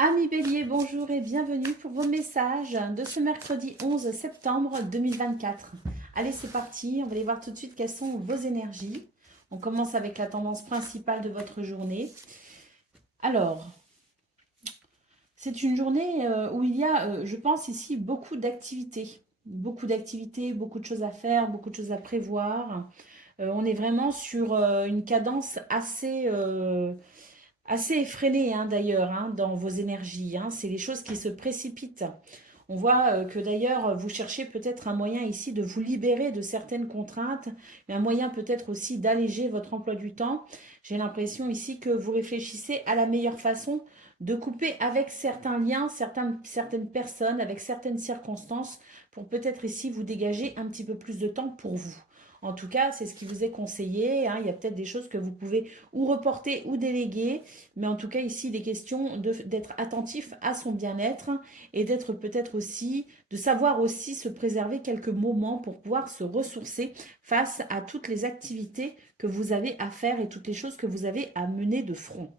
Amis Bélier, bonjour et bienvenue pour vos messages de ce mercredi 11 septembre 2024. Allez, c'est parti, on va aller voir tout de suite quelles sont vos énergies. On commence avec la tendance principale de votre journée. Alors, c'est une journée où il y a, je pense ici, beaucoup d'activités. Beaucoup d'activités, beaucoup de choses à faire, beaucoup de choses à prévoir. On est vraiment sur une cadence assez effrénée d'ailleurs dans vos énergies. C'est les choses qui se précipitent. On voit que d'ailleurs vous cherchez peut-être un moyen ici de vous libérer de certaines contraintes, mais un moyen peut-être aussi d'alléger votre emploi du temps. J'ai l'impression ici que vous réfléchissez à la meilleure façon de couper avec certains liens, certaines personnes, avec certaines circonstances, pour peut-être ici vous dégager un petit peu plus de temps pour vous. En tout cas, c'est ce qui vous est conseillé. Il y a peut-être des choses que vous pouvez ou reporter ou déléguer. Mais en tout cas, ici, il est question d'être attentif à son bien-être et d'être peut-être aussi, de savoir aussi se préserver quelques moments pour pouvoir se ressourcer face à toutes les activités que vous avez à faire et toutes les choses que vous avez à mener de front.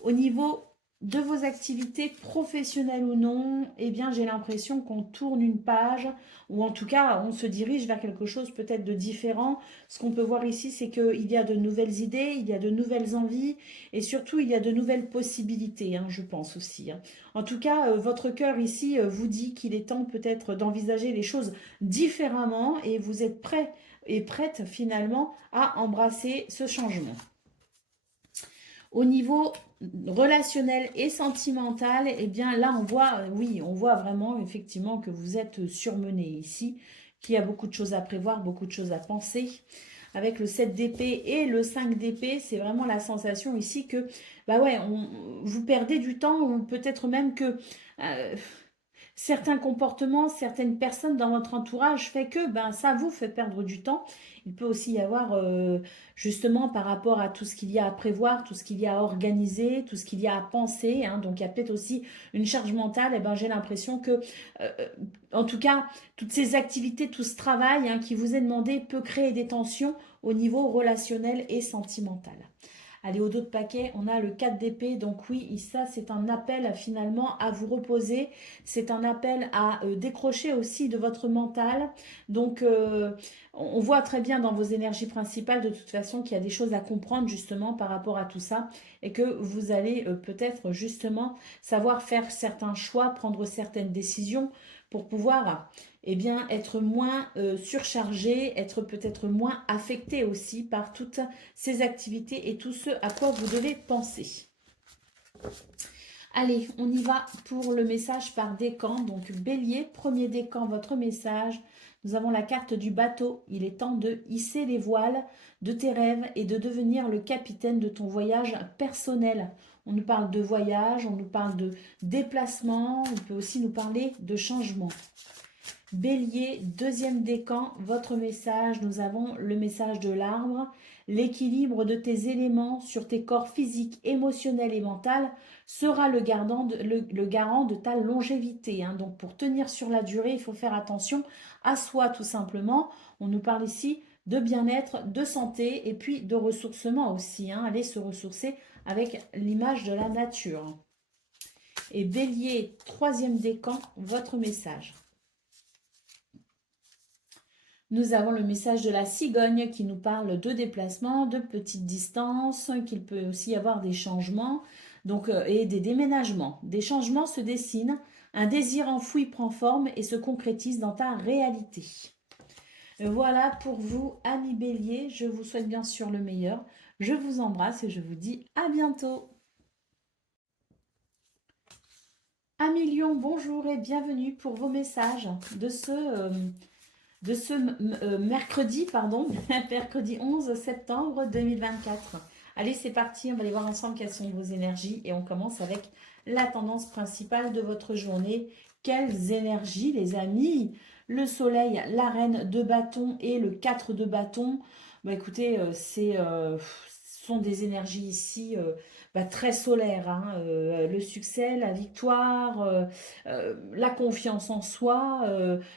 Au niveau de vos activités professionnelles ou non, eh bien j'ai l'impression qu'on tourne une page, ou en tout cas on se dirige vers quelque chose peut-être de différent. Ce qu'on peut voir ici, c'est qu'il y a de nouvelles idées, il y a de nouvelles envies, et surtout il y a de nouvelles possibilités, je pense aussi. En tout cas, votre cœur ici vous dit qu'il est temps peut-être d'envisager les choses différemment, et vous êtes prêt et prête finalement à embrasser ce changement. Au niveau relationnel et sentimental, eh bien là on voit, oui, on voit vraiment effectivement que vous êtes surmené ici, qu'il y a beaucoup de choses à prévoir, beaucoup de choses à penser. Avec le 7 d'épée et le 5 d'épée, c'est vraiment la sensation ici que, bah ouais, vous perdez du temps, ou peut-être même que certains comportements, certaines personnes dans votre entourage fait que ça vous fait perdre du temps. Il peut aussi y avoir justement par rapport à tout ce qu'il y a à prévoir, tout ce qu'il y a à organiser, tout ce qu'il y a à penser. Donc il y a peut-être aussi une charge mentale. Et j'ai l'impression que, en tout cas, toutes ces activités, tout ce travail qui vous est demandé peut créer des tensions au niveau relationnel et sentimental. Allez, au dos de paquet, on a le 4 d'épée. Donc oui, ça, c'est un appel finalement à vous reposer. C'est un appel à décrocher aussi de votre mental. Donc, on voit très bien dans vos énergies principales, de toute façon, qu'il y a des choses à comprendre justement par rapport à tout ça. Et que vous allez peut-être justement savoir faire certains choix, prendre certaines décisions pour pouvoir être moins surchargé, être peut-être moins affecté aussi par toutes ces activités et tout ce à quoi vous devez penser. Allez, on y va pour le message par décan. Donc Bélier, premier décan, votre message. Nous avons la carte du bateau. Il est temps de hisser les voiles de tes rêves et de devenir le capitaine de ton voyage personnel. On nous parle de voyage, on nous parle de déplacement, on peut aussi nous parler de changement. Bélier, deuxième décan, votre message. Nous avons le message de l'arbre. L'équilibre de tes éléments sur tes corps physiques, émotionnels et mental sera le garant de ta longévité. Donc pour tenir sur la durée, il faut faire attention à soi tout simplement. On nous parle ici de bien-être, de santé et puis de ressourcement aussi. Allez se ressourcer avec l'image de la nature. Et Bélier, troisième décan, votre message. Nous avons le message de la cigogne qui nous parle de déplacement, de petites distances, qu'il peut aussi y avoir des changements et des déménagements. Des changements se dessinent, un désir enfoui prend forme et se concrétise dans ta réalité. Voilà pour vous, amis Bélier. Je vous souhaite bien sûr le meilleur. Je vous embrasse et je vous dis à bientôt. Amis Lion, bonjour et bienvenue pour vos messages de ce mercredi, mercredi 11 septembre 2024. Allez, c'est parti, on va aller voir ensemble quelles sont vos énergies et on commence avec la tendance principale de votre journée. Quelles énergies, les amis? Le soleil, la reine de bâton et le 4 de bâton. Écoutez, ce sont des énergies ici très solaire, hein, le succès, la victoire, la confiance en soi,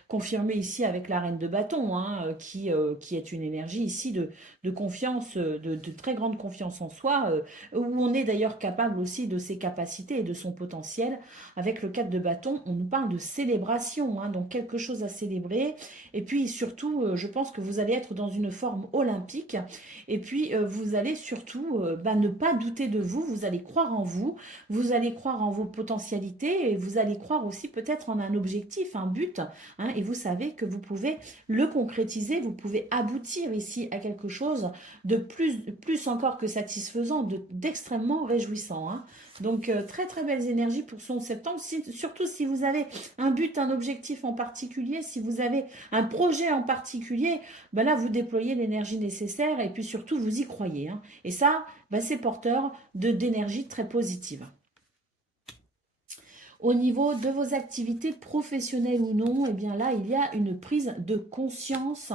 confirmée ici avec la reine de bâton, hein, qui est une énergie ici de confiance, de très grande confiance en soi, où on est d'ailleurs capable aussi de ses capacités et de son potentiel. Avec le 4 de bâton, on nous parle de célébration, hein, donc quelque chose à célébrer. Et puis surtout, je pense que vous allez être dans une forme olympique. Et puis, vous allez surtout ne pas douter de vous, vous allez croire en vous, vous allez croire en vos potentialités et vous allez croire aussi peut-être en un objectif, un but, hein, et vous savez que vous pouvez le concrétiser, vous pouvez aboutir ici à quelque chose de plus encore que satisfaisant, d'extrêmement réjouissant, hein. Donc, très très belles énergies pour son septembre, surtout si vous avez un but, un objectif en particulier, si vous avez un projet en particulier, là, vous déployez l'énergie nécessaire et puis surtout, vous y croyez, hein. Et ça, c'est porteur d'énergie très positive. Au niveau de vos activités professionnelles ou non, eh bien là, il y a une prise de conscience.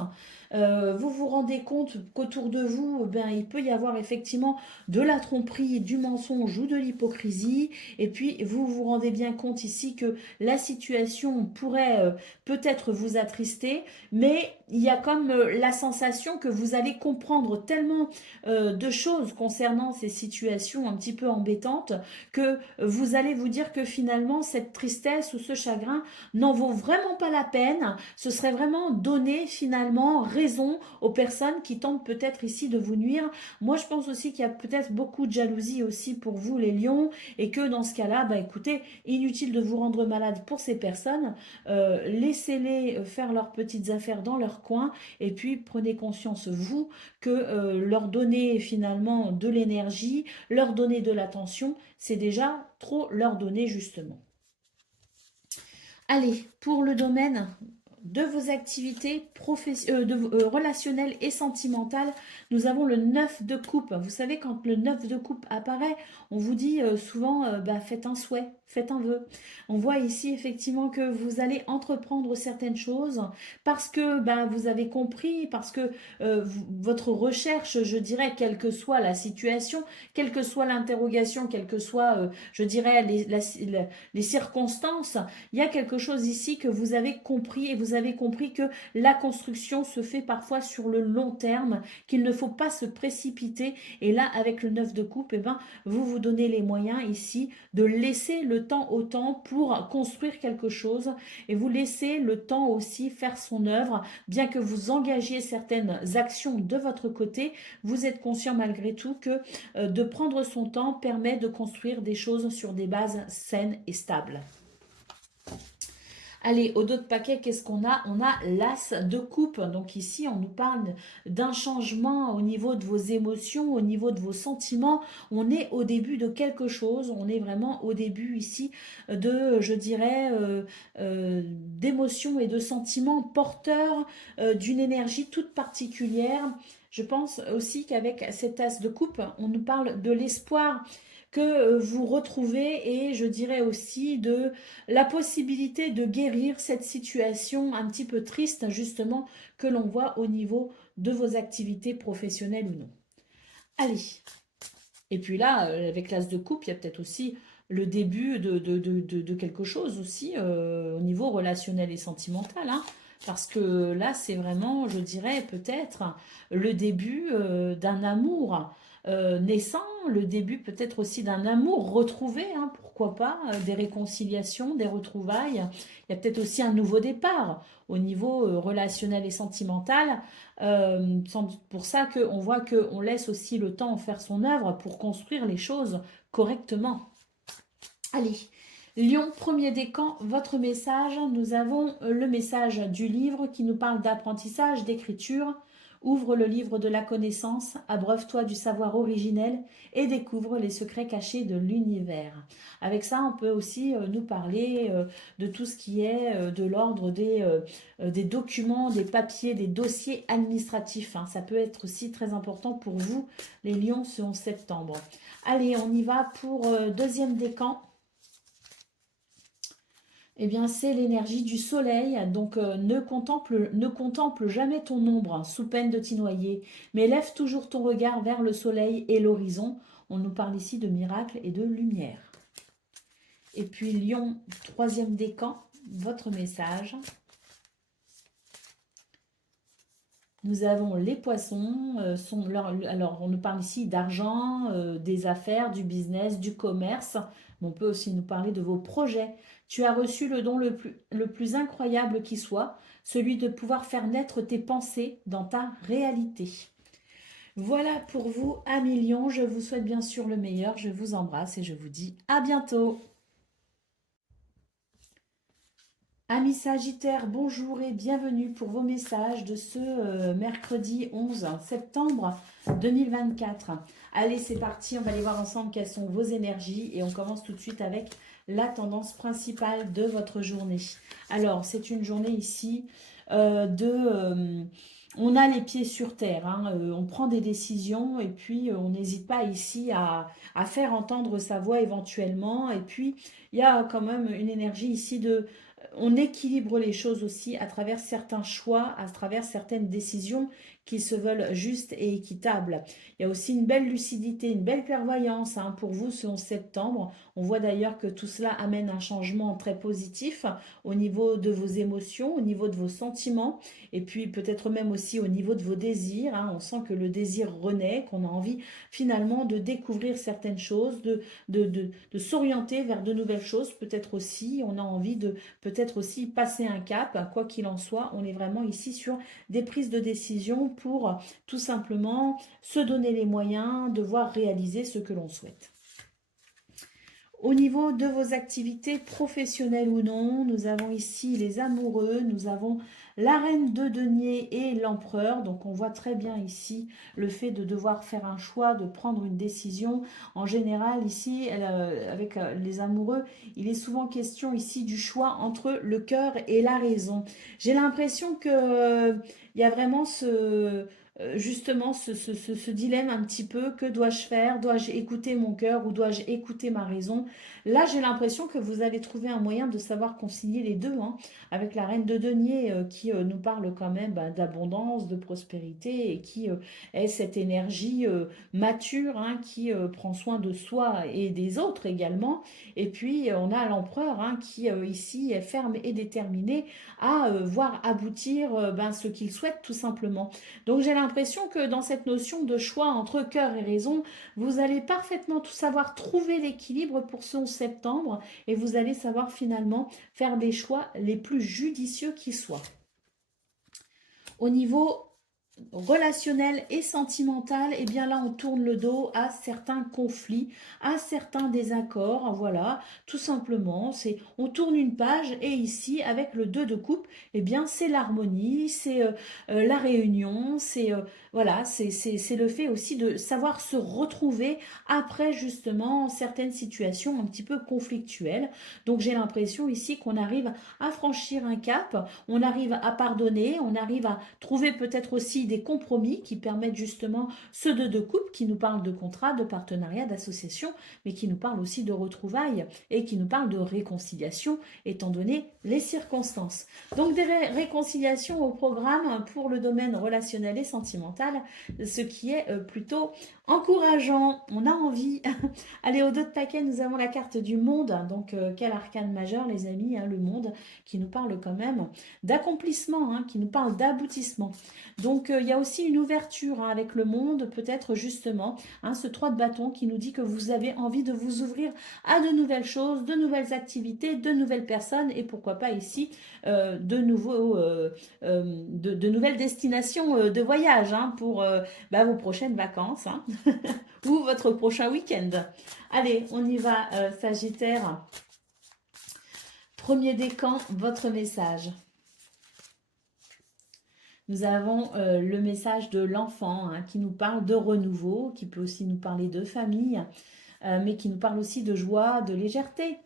Vous vous rendez compte qu'autour de vous, il peut y avoir effectivement de la tromperie, du mensonge ou de l'hypocrisie. Et puis, vous vous rendez bien compte ici que la situation pourrait peut-être vous attrister, mais il y a comme la sensation que vous allez comprendre tellement de choses concernant ces situations un petit peu embêtantes que vous allez vous dire que finalement, cette tristesse ou ce chagrin n'en vaut vraiment pas la peine. Ce serait vraiment donner finalement raison aux personnes qui tentent peut-être ici de vous nuire. Moi, je pense aussi qu'il y a peut-être beaucoup de jalousie aussi pour vous, les lions, et que dans ce cas-là, écoutez, inutile de vous rendre malade pour ces personnes. Laissez-les faire leurs petites affaires dans leur coin, et puis prenez conscience, vous, que leur donner finalement de l'énergie, leur donner de l'attention, c'est déjà trop leur donner justement. Allez, pour le domaine de vos activités relationnelles et sentimentales, nous avons le 9 de coupe. Vous savez, quand le 9 de coupe apparaît, on vous dit souvent, faites un souhait, faites un vœu. On voit ici effectivement que vous allez entreprendre certaines choses parce que vous avez compris, parce que votre recherche, je dirais, quelle que soit la situation, quelle que soit l'interrogation, quelle que soit, je dirais, les circonstances, il y a quelque chose ici que vous avez compris et vous avez compris que la construction se fait parfois sur le long terme, qu'il ne faut pas se précipiter. Et là, avec le 9 de coupe, vous vous donnez les moyens ici de laisser le temps au temps pour construire quelque chose et vous laissez le temps aussi faire son œuvre. Bien que vous engagiez certaines actions de votre côté, vous êtes conscient malgré tout que de prendre son temps permet de construire des choses sur des bases saines et stables. Allez, au dos de paquet, qu'est-ce qu'on a? On a l'as de coupe. Donc ici, on nous parle d'un changement au niveau de vos émotions, au niveau de vos sentiments. On est au début de quelque chose. On est vraiment au début ici de, je dirais, d'émotions et de sentiments porteurs d'une énergie toute particulière. Je pense aussi qu'avec cet as de coupe, on nous parle de l'espoir que vous retrouvez et je dirais aussi de la possibilité de guérir cette situation un petit peu triste justement que l'on voit au niveau de vos activités professionnelles ou non. Allez, et puis là, avec l'as de coupe, il y a peut-être aussi le début de quelque chose aussi au niveau relationnel et sentimental, hein. Parce que là, c'est vraiment, je dirais, peut-être le début d'un amour naissant, le début peut-être aussi d'un amour retrouvé, hein, pourquoi pas, des réconciliations, des retrouvailles. Il y a peut-être aussi un nouveau départ au niveau relationnel et sentimental. Pour ça qu'on voit qu'on laisse aussi le temps faire son œuvre pour construire les choses correctement. Allez, Lion, premier décan, votre message. Nous avons le message du livre qui nous parle d'apprentissage, d'écriture. Ouvre le livre de la connaissance, abreuve-toi du savoir originel et découvre les secrets cachés de l'univers. Avec ça, on peut aussi nous parler de tout ce qui est de l'ordre des documents, des papiers, des dossiers administratifs, hein. Ça peut être aussi très important pour vous, les lions, ce 11 septembre. Allez, on y va pour deuxième décan. Eh bien, c'est l'énergie du soleil, donc ne contemple jamais ton ombre, sous peine de t'y noyer, mais lève toujours ton regard vers le soleil et l'horizon. On nous parle ici de miracle et de lumière. Et puis Lion, troisième décan, votre message. Nous avons les poissons, alors on nous parle ici d'argent, des affaires, du business, du commerce. Mais on peut aussi nous parler de vos projets. Tu as reçu le don le plus incroyable qui soit, celui de pouvoir faire naître tes pensées dans ta réalité. Voilà pour vous, amis Lions. Je vous souhaite bien sûr le meilleur. Je vous embrasse et je vous dis à bientôt. Amis Sagittaires, bonjour et bienvenue pour vos messages de ce mercredi 11 septembre 2024. Allez, c'est parti, on va aller voir ensemble quelles sont vos énergies et on commence tout de suite avec la tendance principale de votre journée. Alors, c'est une journée ici on a les pieds sur terre, hein, on prend des décisions et puis on n'hésite pas ici à faire entendre sa voix éventuellement. Et puis, il y a quand même une énergie ici on équilibre les choses aussi à travers certains choix, à travers certaines décisions qui se veulent justes et équitables. Il y a aussi une belle lucidité, une belle clairvoyance hein, pour vous ce 11 septembre. On voit d'ailleurs que tout cela amène un changement très positif au niveau de vos émotions, au niveau de vos sentiments et puis peut-être même aussi au niveau de vos désirs. Hein. On sent que le désir renaît, qu'on a envie finalement de découvrir certaines choses, de s'orienter vers de nouvelles choses. Peut-être aussi, on a envie de peut-être aussi passer un cap. Quoi qu'il en soit, on est vraiment ici sur des prises de décision pour tout simplement se donner les moyens de voir réaliser ce que l'on souhaite. Au niveau de vos activités professionnelles ou non, nous avons ici les amoureux, nous avons la reine de denier et l'empereur. Donc on voit très bien ici le fait de devoir faire un choix, de prendre une décision. En général ici, avec les amoureux, il est souvent question ici du choix entre le cœur et la raison. J'ai l'impression que il y a vraiment justement ce dilemme un petit peu, que dois-je faire? Dois-je écouter mon cœur ou dois-je écouter ma raison? Là, j'ai l'impression que vous allez trouver un moyen de savoir concilier les deux, hein, avec la reine de denier qui nous parle quand même d'abondance, de prospérité et qui est cette énergie mature hein, qui prend soin de soi et des autres également. Et puis, on a l'empereur hein, qui ici est ferme et déterminé à voir aboutir ce qu'il souhaite tout simplement. Donc j'ai l'impression que dans cette notion de choix entre cœur et raison, vous allez parfaitement tout savoir trouver l'équilibre pour ce 11 septembre et vous allez savoir finalement faire des choix les plus judicieux qui soient. Au niveau relationnel et sentimental, et bien là on tourne le dos à certains conflits, à certains désaccords, voilà, tout simplement, on tourne une page et ici avec le 2 de coupe, et bien c'est l'harmonie, c'est la réunion, c'est voilà, c'est le fait aussi de savoir se retrouver après justement certaines situations un petit peu conflictuelles. Donc j'ai l'impression ici qu'on arrive à franchir un cap, on arrive à pardonner, on arrive à trouver peut-être aussi des compromis qui permettent justement ce 2 de coupe qui nous parle de contrat, de partenariat, d'association, mais qui nous parle aussi de retrouvailles et qui nous parle de réconciliation étant donné les circonstances. Donc des réconciliations au programme pour le domaine relationnel et sentimental, ce qui est plutôt encourageant. On a envie. Allez, au dos de paquet, nous avons la carte du monde. Donc quel arcane majeur les amis, hein, le monde qui nous parle quand même d'accomplissement, hein, qui nous parle d'aboutissement. Donc il y a aussi une ouverture hein, avec le monde, peut-être justement, hein, ce 3 de bâton qui nous dit que vous avez envie de vous ouvrir à de nouvelles choses, de nouvelles activités, de nouvelles personnes et pourquoi pas ici de nouvelles destinations de voyage hein, pour vos prochaines vacances hein, ou votre prochain week-end. Allez, on y va Sagittaire. Premier décan, votre message. Nous avons le message de l'enfant hein, qui nous parle de renouveau, qui peut aussi nous parler de famille, mais qui nous parle aussi de joie, de légèreté.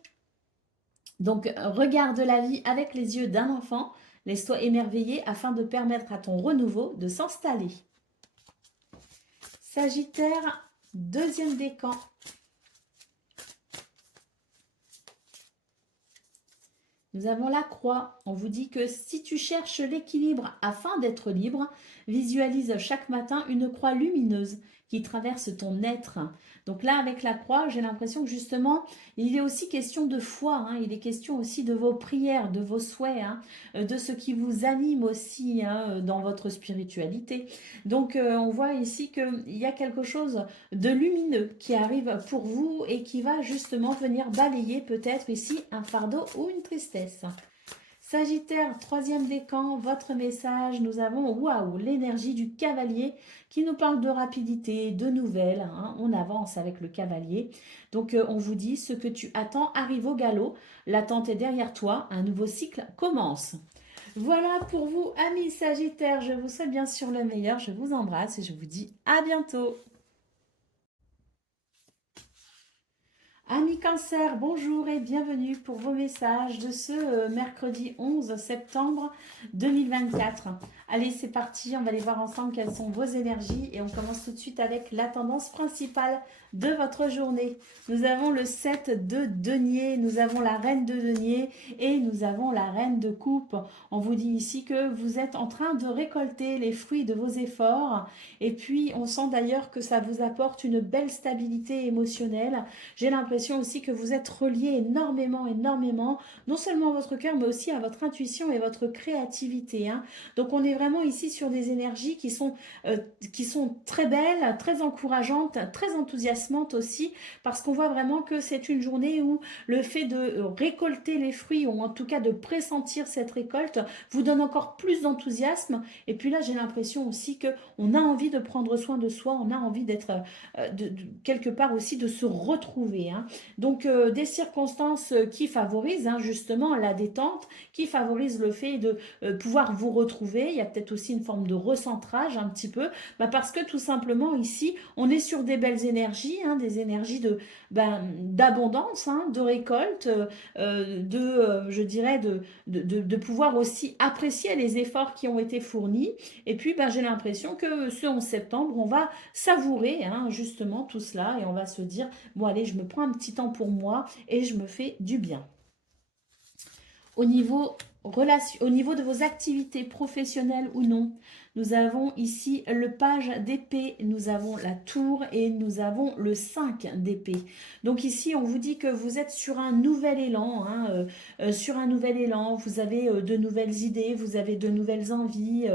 Donc, regarde la vie avec les yeux d'un enfant, laisse-toi émerveiller afin de permettre à ton renouveau de s'installer. Sagittaire, deuxième décan. Nous avons la croix. On vous dit que si tu cherches l'équilibre afin d'être libre, visualise chaque matin une croix lumineuse qui traverse ton être. Donc là, avec la croix, j'ai l'impression que justement, il est aussi question de foi, hein, il est question aussi de vos prières, de vos souhaits, hein, de ce qui vous anime aussi hein, dans votre spiritualité. Donc on voit ici qu'il y a quelque chose de lumineux qui arrive pour vous et qui va justement venir balayer peut-être ici un fardeau ou une tristesse. Sagittaire, troisième décan, votre message, nous avons, waouh, l'énergie du cavalier qui nous parle de rapidité, de nouvelles, hein, on avance avec le cavalier. Donc on vous dit, ce que tu attends arrive au galop, l'attente est derrière toi, un nouveau cycle commence. Voilà pour vous, amis Sagittaires, je vous souhaite bien sûr le meilleur, je vous embrasse et je vous dis à bientôt. Amis Cancer, bonjour et bienvenue pour vos messages de ce mercredi 11 septembre 2024. Allez, c'est parti, on va aller voir ensemble quelles sont vos énergies et on commence tout de suite avec la tendance principale de votre journée. Nous avons le 7 de denier, nous avons la reine de denier et nous avons la reine de coupe. On vous dit ici que vous êtes en train de récolter les fruits de vos efforts et puis on sent d'ailleurs que ça vous apporte une belle stabilité émotionnelle. J'ai l'impression aussi que vous êtes relié énormément, non seulement à votre cœur, mais aussi à votre intuition et votre créativité. Hein. Donc on est vraiment ici sur des énergies qui sont très belles, très encourageantes, très enthousiasmantes aussi, parce qu'on voit vraiment que c'est une journée où le fait de récolter les fruits, ou en tout cas de pressentir cette récolte, vous donne encore plus d'enthousiasme. Et puis là, j'ai l'impression aussi qu'on a envie de prendre soin de soi, on a envie d'être quelque part aussi de se retrouver. Hein. Donc des circonstances qui favorisent hein, justement la détente, qui favorisent le fait de pouvoir vous retrouver. Il y a peut-être aussi une forme de recentrage un petit peu, parce que tout simplement ici, on est sur des belles énergies, hein, des énergies d'abondance, hein, de récolte, je dirais, de pouvoir aussi apprécier les efforts qui ont été fournis. Et puis, j'ai l'impression que ce 11 septembre, on va savourer hein, justement tout cela et on va se dire, bon allez, je me prends un petit temps pour moi et je me fais du bien. Au niveau de vos activités professionnelles ou non, nous avons ici le page d'épée, nous avons la tour et nous avons le 5 d'épée. Donc ici, on vous dit que vous êtes sur un nouvel élan, hein, sur un nouvel élan, vous avez de nouvelles idées, vous avez de nouvelles envies,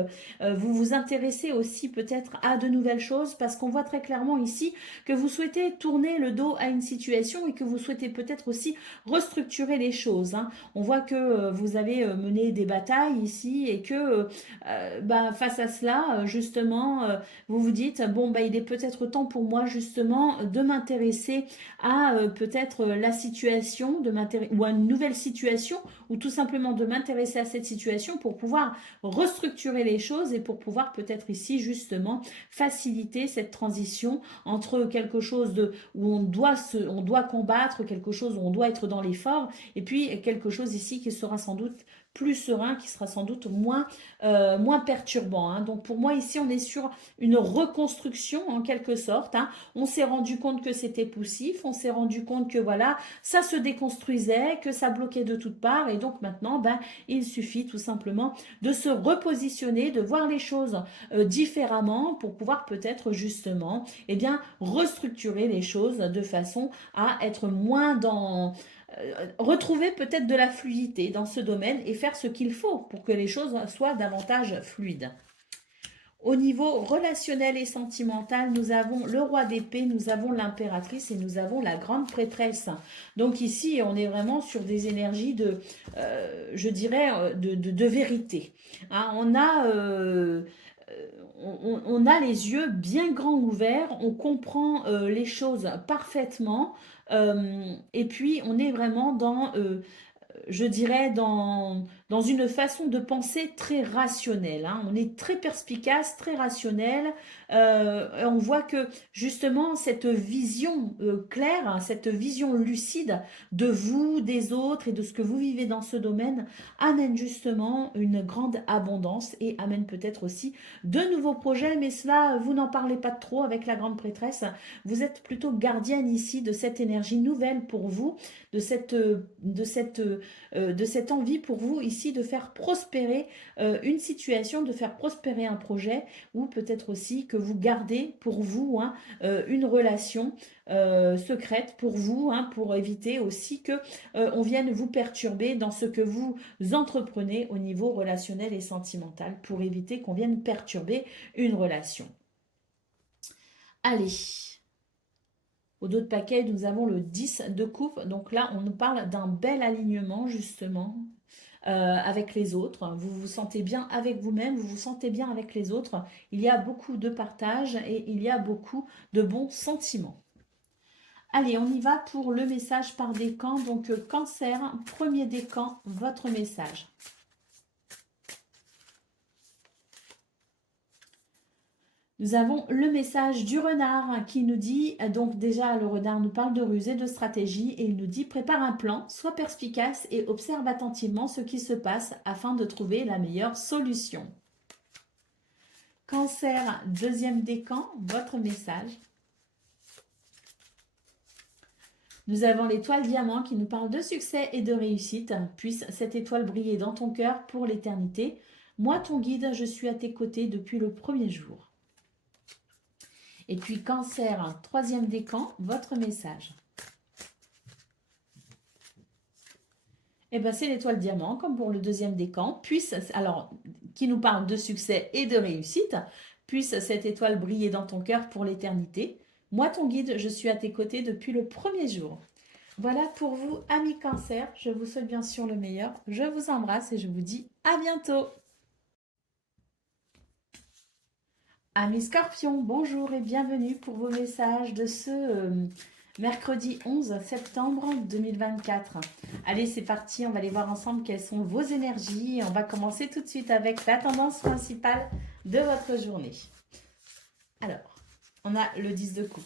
vous vous intéressez aussi peut-être à de nouvelles choses parce qu'on voit très clairement ici que vous souhaitez tourner le dos à une situation et que vous souhaitez peut-être aussi restructurer les choses. Hein. On voit que vous avez mené des batailles ici et que face à cela, justement, vous vous dites, bon, il est peut-être temps pour moi, justement, de m'intéresser à peut-être la situation, ou à une nouvelle situation, ou tout simplement de m'intéresser à cette situation pour pouvoir restructurer les choses et pour pouvoir peut-être ici, justement, faciliter cette transition entre quelque chose où on doit combattre, quelque chose où on doit être dans l'effort, et puis quelque chose ici qui sera sans doute plus serein, qui sera sans doute moins perturbant. Hein. Donc pour moi ici on est sur une reconstruction en quelque sorte. Hein. On s'est rendu compte que c'était poussif, on s'est rendu compte que voilà, ça se déconstruisait, que ça bloquait de toutes parts et donc maintenant il suffit tout simplement de se repositionner, de voir les choses différemment pour pouvoir peut-être justement restructurer les choses de façon à être moins retrouver peut-être de la fluidité dans ce domaine et faire ce qu'il faut pour que les choses soient davantage fluides. Au niveau relationnel et sentimental, nous avons le roi d'épée, nous avons l'impératrice et nous avons la grande prêtresse. Donc ici, on est vraiment sur des énergies de vérité. Hein, on a les yeux bien grands ouverts, on comprend les choses parfaitement et puis on est vraiment dans une façon de penser très rationnelle. Hein. On est très perspicace, très rationnel. On voit que justement cette vision claire, hein, cette vision lucide de vous, des autres et de ce que vous vivez dans ce domaine amène justement une grande abondance et amène peut-être aussi de nouveaux projets. Mais cela, vous n'en parlez pas trop avec la grande prêtresse. Vous êtes plutôt gardienne ici de cette énergie nouvelle pour vous, de cette envie pour vous ici ici de faire prospérer une situation, de faire prospérer un projet, ou peut-être aussi que vous gardez pour vous hein, une relation secrète pour vous, hein, pour éviter aussi que on vienne vous perturber dans ce que vous entreprenez au niveau relationnel et sentimental, pour éviter qu'on vienne perturber une relation. Allez, au dos de paquet, nous avons le 10 de coupe. Donc là, on nous parle d'un bel alignement, justement, avec les autres. Vous vous sentez bien avec vous-même, vous vous sentez bien avec les autres. Il y a beaucoup de partage et il y a beaucoup de bons sentiments. Allez, on y va pour le message par décan. Donc, Cancer, premier décan, votre message. Nous avons le message du renard qui nous dit, donc déjà le renard nous parle de ruse et de stratégie et il nous dit prépare un plan, sois perspicace et observe attentivement ce qui se passe afin de trouver la meilleure solution. Cancer, deuxième décan, votre message. Nous avons l'étoile diamant qui nous parle de succès et de réussite. Puisse cette étoile briller dans ton cœur pour l'éternité. Moi, ton guide, je suis à tes côtés depuis le premier jour. Et puis Cancer, troisième décan, votre message. Et bien c'est l'étoile diamant, comme pour le deuxième décan. Alors, qui nous parle de succès et de réussite. Puisse cette étoile briller dans ton cœur pour l'éternité. Moi, ton guide, je suis à tes côtés depuis le premier jour. Voilà pour vous, amis Cancer. Je vous souhaite bien sûr le meilleur. Je vous embrasse et je vous dis à bientôt. Amis Scorpions, bonjour et bienvenue pour vos messages de ce mercredi 11 septembre 2024. Allez, c'est parti, on va aller voir ensemble quelles sont vos énergies. On va commencer tout de suite avec la tendance principale de votre journée. Alors, on a le 10 de coupe,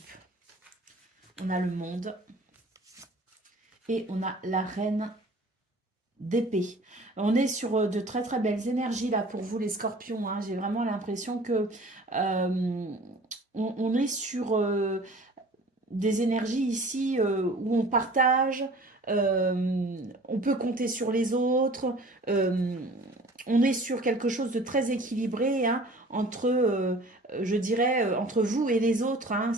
on a le monde et on a la reine d'épée. On est sur de très très belles énergies là pour vous les scorpions. Hein. J'ai vraiment l'impression que on est sur des énergies ici où on partage, on peut compter sur les autres, on est sur quelque chose de très équilibré hein, entre, je dirais, entre vous et les autres. Hein.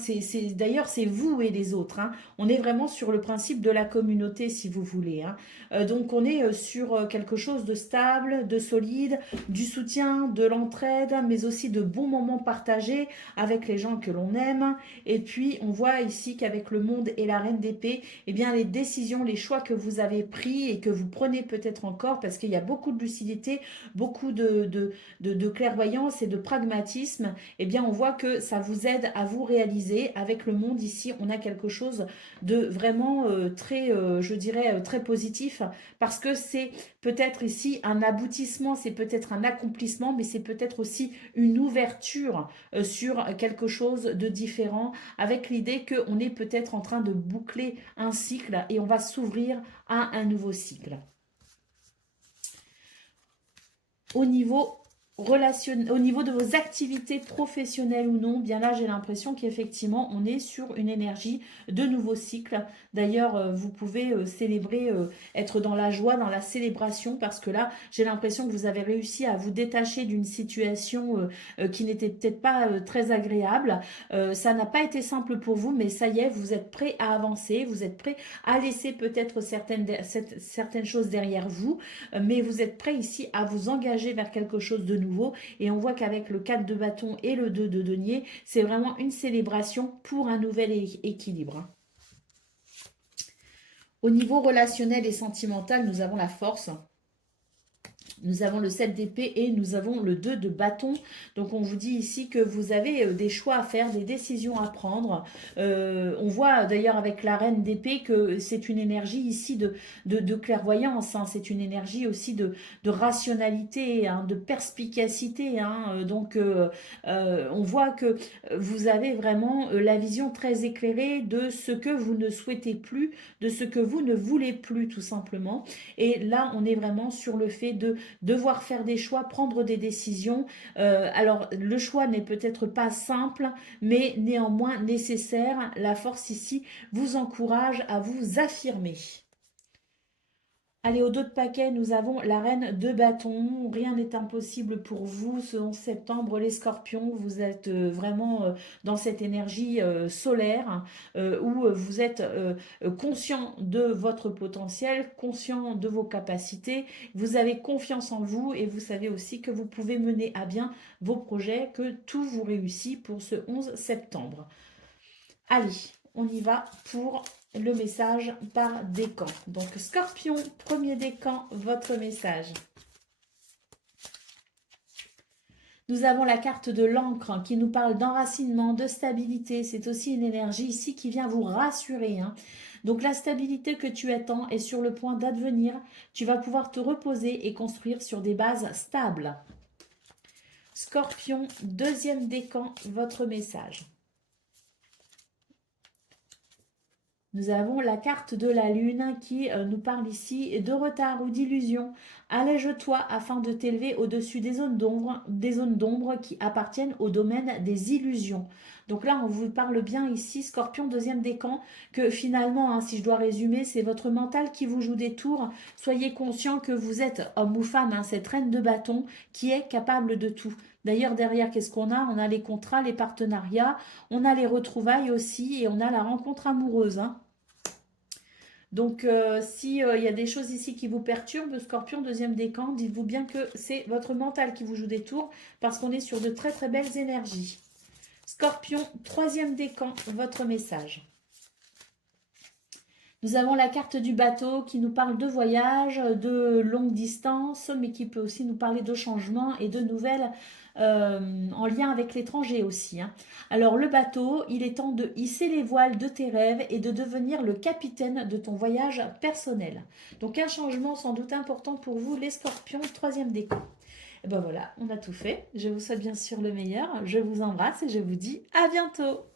D'ailleurs, c'est vous et les autres. Hein. On est vraiment sur le principe de la communauté, si vous voulez. Hein. Donc, on est sur quelque chose de stable, de solide, du soutien, de l'entraide, mais aussi de bons moments partagés avec les gens que l'on aime. Et puis, on voit ici qu'avec le monde et la reine d'épée, eh bien, les décisions, les choix que vous avez pris et que vous prenez peut-être encore, parce qu'il y a beaucoup de lucidité, beaucoup de clairvoyance et de pragmatisme, eh bien on voit que ça vous aide à vous réaliser. Avec le monde ici, on a quelque chose de vraiment très, je dirais, très positif, parce que c'est peut-être ici un aboutissement, c'est peut-être un accomplissement, mais c'est peut-être aussi une ouverture sur quelque chose de différent, avec l'idée qu'on est peut-être en train de boucler un cycle et on va s'ouvrir à un nouveau cycle. Au niveau au niveau de vos activités professionnelles ou non, bien là j'ai l'impression qu'effectivement on est sur une énergie de nouveau cycle. D'ailleurs vous pouvez célébrer, être dans la joie, dans la célébration, parce que là j'ai l'impression que vous avez réussi à vous détacher d'une situation qui n'était peut-être pas très agréable. Ça n'a pas été simple pour vous, mais ça y est, vous êtes prêt à avancer, vous êtes prêt à laisser peut-être certaines choses derrière vous, mais vous êtes prêt ici à vous engager vers quelque chose de nouveau. Et on voit qu'avec le 4 de bâton et le 2 de denier, c'est vraiment une célébration pour un nouvel équilibre. Au niveau relationnel et sentimental, nous avons la force. Nous avons le 7 d'épée et nous avons le 2 de bâton. Donc, on vous dit ici que vous avez des choix à faire, des décisions à prendre. On voit d'ailleurs avec la reine d'épée que c'est une énergie ici de clairvoyance. Hein. C'est une énergie aussi de rationalité, hein, de perspicacité. Hein. Donc, on voit que vous avez vraiment la vision très éclairée de ce que vous ne souhaitez plus, de ce que vous ne voulez plus tout simplement. Et là, on est vraiment sur le fait de devoir faire des choix, prendre des décisions. Alors, le choix n'est peut-être pas simple, mais néanmoins nécessaire. La force ici vous encourage à vous affirmer. Allez, au dos de paquet, nous avons la reine de bâton. Rien n'est impossible pour vous ce 11 septembre, les scorpions. Vous êtes vraiment dans cette énergie solaire où vous êtes conscient de votre potentiel, conscient de vos capacités. Vous avez confiance en vous et vous savez aussi que vous pouvez mener à bien vos projets, que tout vous réussit pour ce 11 septembre. Allez, on y va pour le message par décan. Donc, Scorpion, premier décan, votre message. Nous avons la carte de l'encre qui nous parle d'enracinement, de stabilité. C'est aussi une énergie ici qui vient vous rassurer. Donc, la stabilité que tu attends est sur le point d'advenir. Tu vas pouvoir te reposer et construire sur des bases stables. Scorpion, deuxième décan, votre message. Nous avons la carte de la lune qui nous parle ici de retard ou d'illusion. Allège-toi afin de t'élever au-dessus des zones d'ombre qui appartiennent au domaine des illusions. Donc là, on vous parle bien ici, Scorpion, deuxième décan, que finalement, si je dois résumer, c'est votre mental qui vous joue des tours. Soyez conscient que vous êtes homme ou femme, cette reine de bâton qui est capable de tout. D'ailleurs, derrière, qu'est-ce qu'on a? On a les contrats, les partenariats, on a les retrouvailles aussi et on a la rencontre amoureuse. Donc, s'il y a des choses ici qui vous perturbent, Scorpion, deuxième décan, dites-vous bien que c'est votre mental qui vous joue des tours parce qu'on est sur de très très belles énergies. Scorpion, troisième décan, votre message. Nous avons la carte du bateau qui nous parle de voyage, de longue distance, mais qui peut aussi nous parler de changements et de nouvelles en lien avec l'étranger aussi. Alors le bateau, il est temps de hisser les voiles de tes rêves et de devenir le capitaine de ton voyage personnel. Donc un changement sans doute important pour vous les scorpions, troisième décan. Et ben voilà, on a tout fait. Je vous souhaite bien sûr le meilleur. Je vous embrasse et je vous dis à bientôt.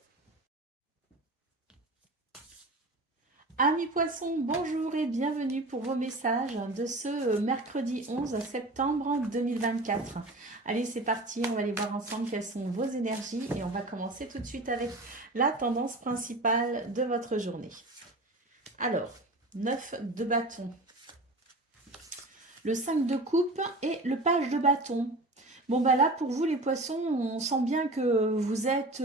Amis poissons, bonjour et bienvenue pour vos messages de ce mercredi 11 septembre 2024. Allez, c'est parti, on va aller voir ensemble quelles sont vos énergies et on va commencer tout de suite avec la tendance principale de votre journée. Alors, 9 de bâton, le 5 de coupe et le page de bâton. Bon, bah là, pour vous, les poissons, on sent bien que vous êtes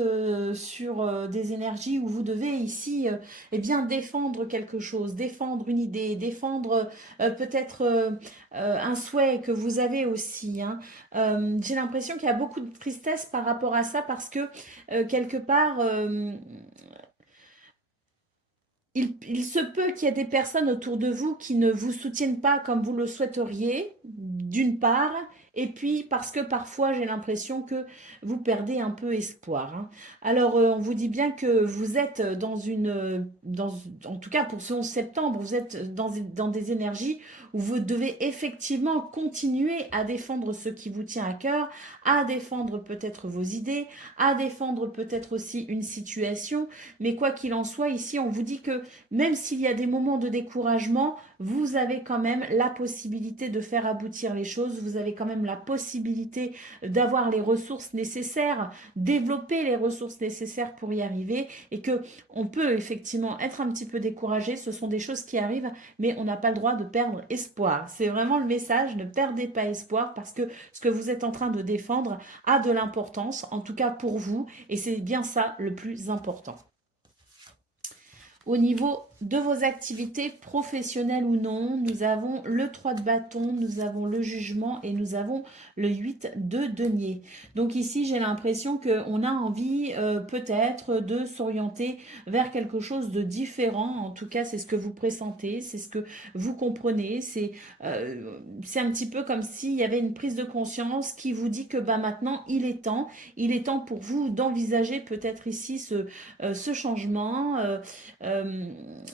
sur des énergies où vous devez ici eh bien, défendre quelque chose, défendre une idée, défendre peut-être un souhait que vous avez aussi. J'ai l'impression qu'il y a beaucoup de tristesse par rapport à ça parce que quelque part, il se peut qu'il y ait des personnes autour de vous qui ne vous soutiennent pas comme vous le souhaiteriez, d'une part, et puis parce que parfois j'ai l'impression que vous perdez un peu espoir. Alors on vous dit bien que vous êtes en tout cas pour ce 11 septembre, vous êtes dans des énergies où vous devez effectivement continuer à défendre ce qui vous tient à cœur, à défendre peut-être vos idées, à défendre peut-être aussi une situation, mais quoi qu'il en soit, ici on vous dit que même s'il y a des moments de découragement, vous avez quand même la possibilité de faire aboutir les choses, vous avez quand même la possibilité d'avoir les ressources nécessaires, développer les ressources nécessaires pour y arriver et que on peut effectivement être un petit peu découragé, ce sont des choses qui arrivent, mais on n'a pas le droit de perdre espoir. C'est vraiment le message, ne perdez pas espoir parce que ce que vous êtes en train de défendre a de l'importance, en tout cas pour vous, et c'est bien ça le plus important. Au niveau de vos activités professionnelles ou non, nous avons le 3 de bâton, nous avons le jugement et nous avons le 8 de denier. Donc ici, j'ai l'impression qu'on a envie peut-être de s'orienter vers quelque chose de différent. En tout cas, c'est ce que vous pressentez, c'est ce que vous comprenez. C'est un petit peu comme s'il y avait une prise de conscience qui vous dit que maintenant, il est temps pour vous d'envisager peut-être ici ce changement.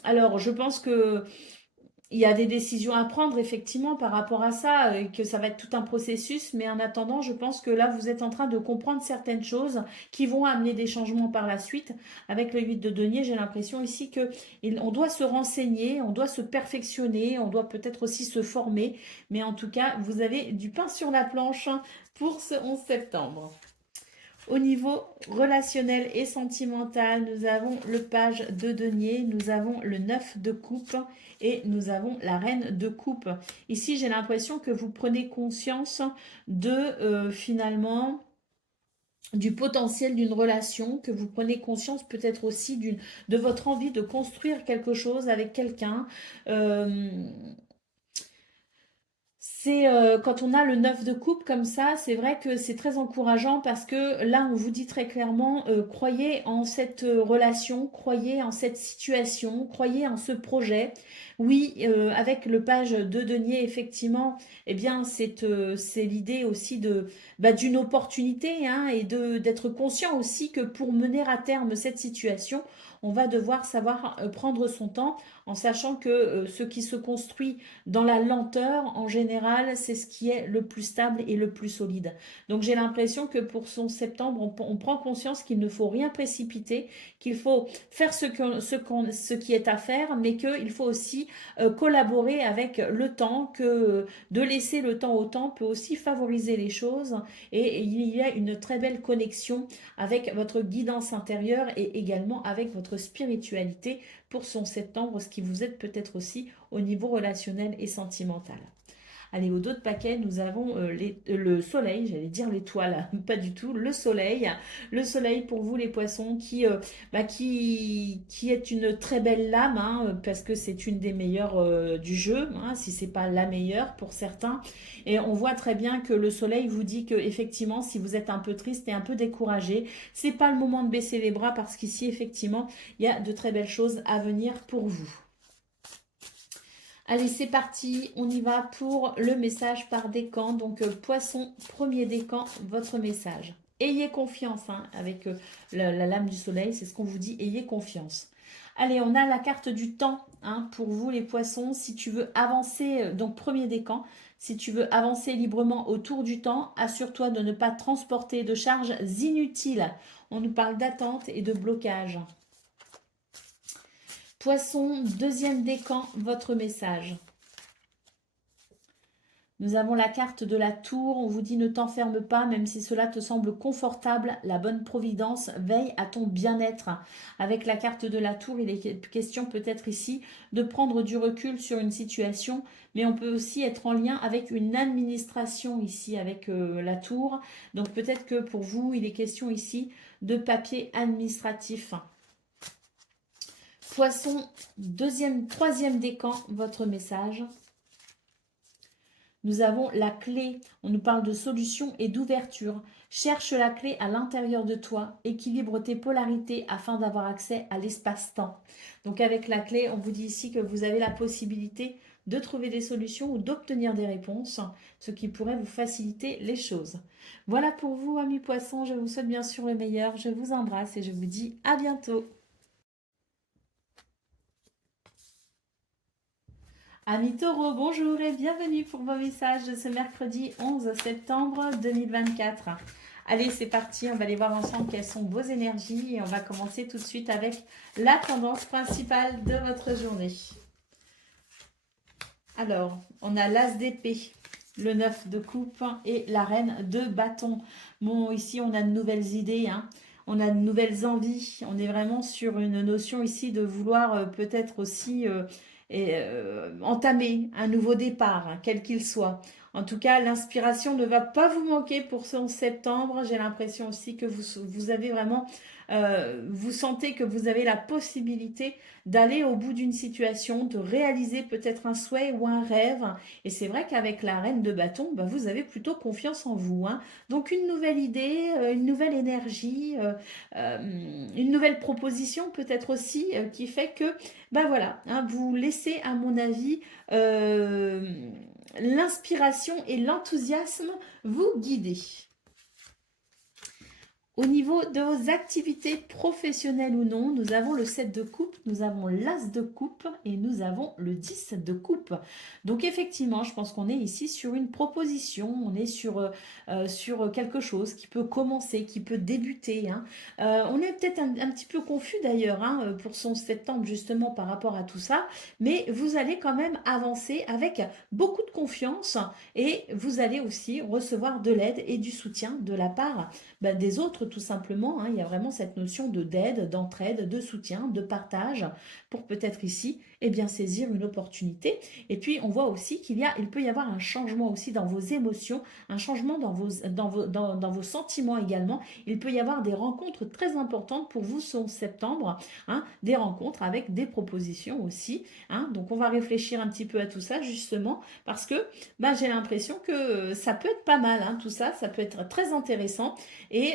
Alors, je pense que il y a des décisions à prendre effectivement par rapport à ça, et que ça va être tout un processus, mais en attendant, je pense que là, vous êtes en train de comprendre certaines choses qui vont amener des changements par la suite. Avec le 8 de denier, j'ai l'impression ici que on doit se renseigner, on doit se perfectionner, on doit peut-être aussi se former, mais en tout cas, vous avez du pain sur la planche pour ce 11 septembre. Au niveau relationnel et sentimental, nous avons le page de denier, nous avons le 9 de coupe et nous avons la reine de coupe. Ici, j'ai l'impression que vous prenez conscience de finalement du potentiel d'une relation, que vous prenez conscience peut-être aussi de votre envie de construire quelque chose avec quelqu'un. C'est quand on a le 9 de coupe comme ça, c'est vrai que c'est très encourageant parce que là, on vous dit très clairement, croyez en cette relation, croyez en cette situation, croyez en ce projet. Oui, avec le page de denier, effectivement, eh bien, c'est l'idée aussi d'une opportunité hein, et d'être conscient aussi que pour mener à terme cette situation, on va devoir savoir prendre son temps en sachant que ce qui se construit dans la lenteur, en général, c'est ce qui est le plus stable et le plus solide. Donc j'ai l'impression que pour son septembre, on prend conscience qu'il ne faut rien précipiter, qu'il faut faire ce qui est à faire, mais qu'il faut aussi collaborer avec le temps, que de laisser le temps au temps peut aussi favoriser les choses. Et il y a une très belle connexion avec votre guidance intérieure et également avec votre spiritualité pour son septembre, ce qui vous aide peut-être aussi au niveau relationnel et sentimental. Allez, au dos de paquet, nous avons le soleil, j'allais dire l'étoile, pas du tout, le soleil. Le soleil pour vous les poissons qui est une très belle lame, hein, parce que c'est une des meilleures du jeu, hein, si c'est pas la meilleure pour certains. Et on voit très bien que le soleil vous dit que effectivement, si vous êtes un peu triste et un peu découragé, c'est pas le moment de baisser les bras parce qu'ici, effectivement, il y a de très belles choses à venir pour vous. Allez, c'est parti, on y va pour le message par décan. Donc, poisson, premier décan, votre message. Ayez confiance hein, avec la lame du soleil, c'est ce qu'on vous dit, ayez confiance. Allez, on a la carte du temps hein, pour vous les poissons. Si tu veux avancer, donc premier décan, si tu veux avancer librement autour du temps, assure-toi de ne pas transporter de charges inutiles. On nous parle d'attente et de blocage. Poisson, deuxième décan, votre message. Nous avons la carte de la tour, on vous dit ne t'enferme pas, même si cela te semble confortable, la bonne providence veille à ton bien-être. Avec la carte de la tour, il est question peut-être ici de prendre du recul sur une situation, mais on peut aussi être en lien avec une administration ici avec la tour. Donc peut-être que pour vous, il est question ici de papier administratif. Poisson, troisième décan, votre message. Nous avons la clé. On nous parle de solution et d'ouverture. Cherche la clé à l'intérieur de toi. Équilibre tes polarités afin d'avoir accès à l'espace-temps. Donc avec la clé, on vous dit ici que vous avez la possibilité de trouver des solutions ou d'obtenir des réponses, ce qui pourrait vous faciliter les choses. Voilà pour vous, amis poissons. Je vous souhaite bien sûr le meilleur. Je vous embrasse et je vous dis à bientôt. Amis taureaux, bonjour et bienvenue pour vos messages de ce mercredi 11 septembre 2024. Allez, c'est parti, on va aller voir ensemble quelles sont vos énergies et on va commencer tout de suite avec la tendance principale de votre journée. Alors, on a l'as d'épée, le 9 de coupe et la reine de bâton. Bon, ici, on a de nouvelles idées, hein. On a de nouvelles envies. On est vraiment sur une notion ici de vouloir peut-être aussi entamer un nouveau départ, hein, quel qu'il soit. En tout cas, l'inspiration ne va pas vous manquer pour ce 11 septembre. J'ai l'impression aussi que vous avez vraiment, vous sentez que vous avez la possibilité d'aller au bout d'une situation, de réaliser peut-être un souhait ou un rêve. Et c'est vrai qu'avec la reine de bâton, vous avez plutôt confiance en vous, hein. Donc une nouvelle idée, une nouvelle énergie, une nouvelle proposition peut-être aussi qui fait que, voilà, hein, vous laissez à mon avis l'inspiration et l'enthousiasme vous guider. Au niveau de vos activités professionnelles ou non, nous avons le 7 de coupe, nous avons l'as de coupe et nous avons le 10 de coupe. Donc effectivement, je pense qu'on est ici sur une proposition, on est sur quelque chose qui peut commencer, qui peut débuter, hein. On est peut-être un petit peu confus d'ailleurs hein, pour son septembre justement par rapport à tout ça, mais vous allez quand même avancer avec beaucoup de confiance et vous allez aussi recevoir de l'aide et du soutien de la part des autres rencontre tout simplement, hein, il y a vraiment cette notion d'aide, d'entraide, de soutien, de partage pour peut-être ici, eh bien, saisir une opportunité. Et puis, on voit aussi il peut y avoir un changement aussi dans vos émotions, un changement dans vos sentiments également. Il peut y avoir des rencontres très importantes pour vous ce 11 septembre, hein, des rencontres avec des propositions aussi. Hein. Donc, on va réfléchir un petit peu à tout ça, justement, parce que j'ai l'impression que ça peut être pas mal, hein, tout ça, ça peut être très intéressant. Et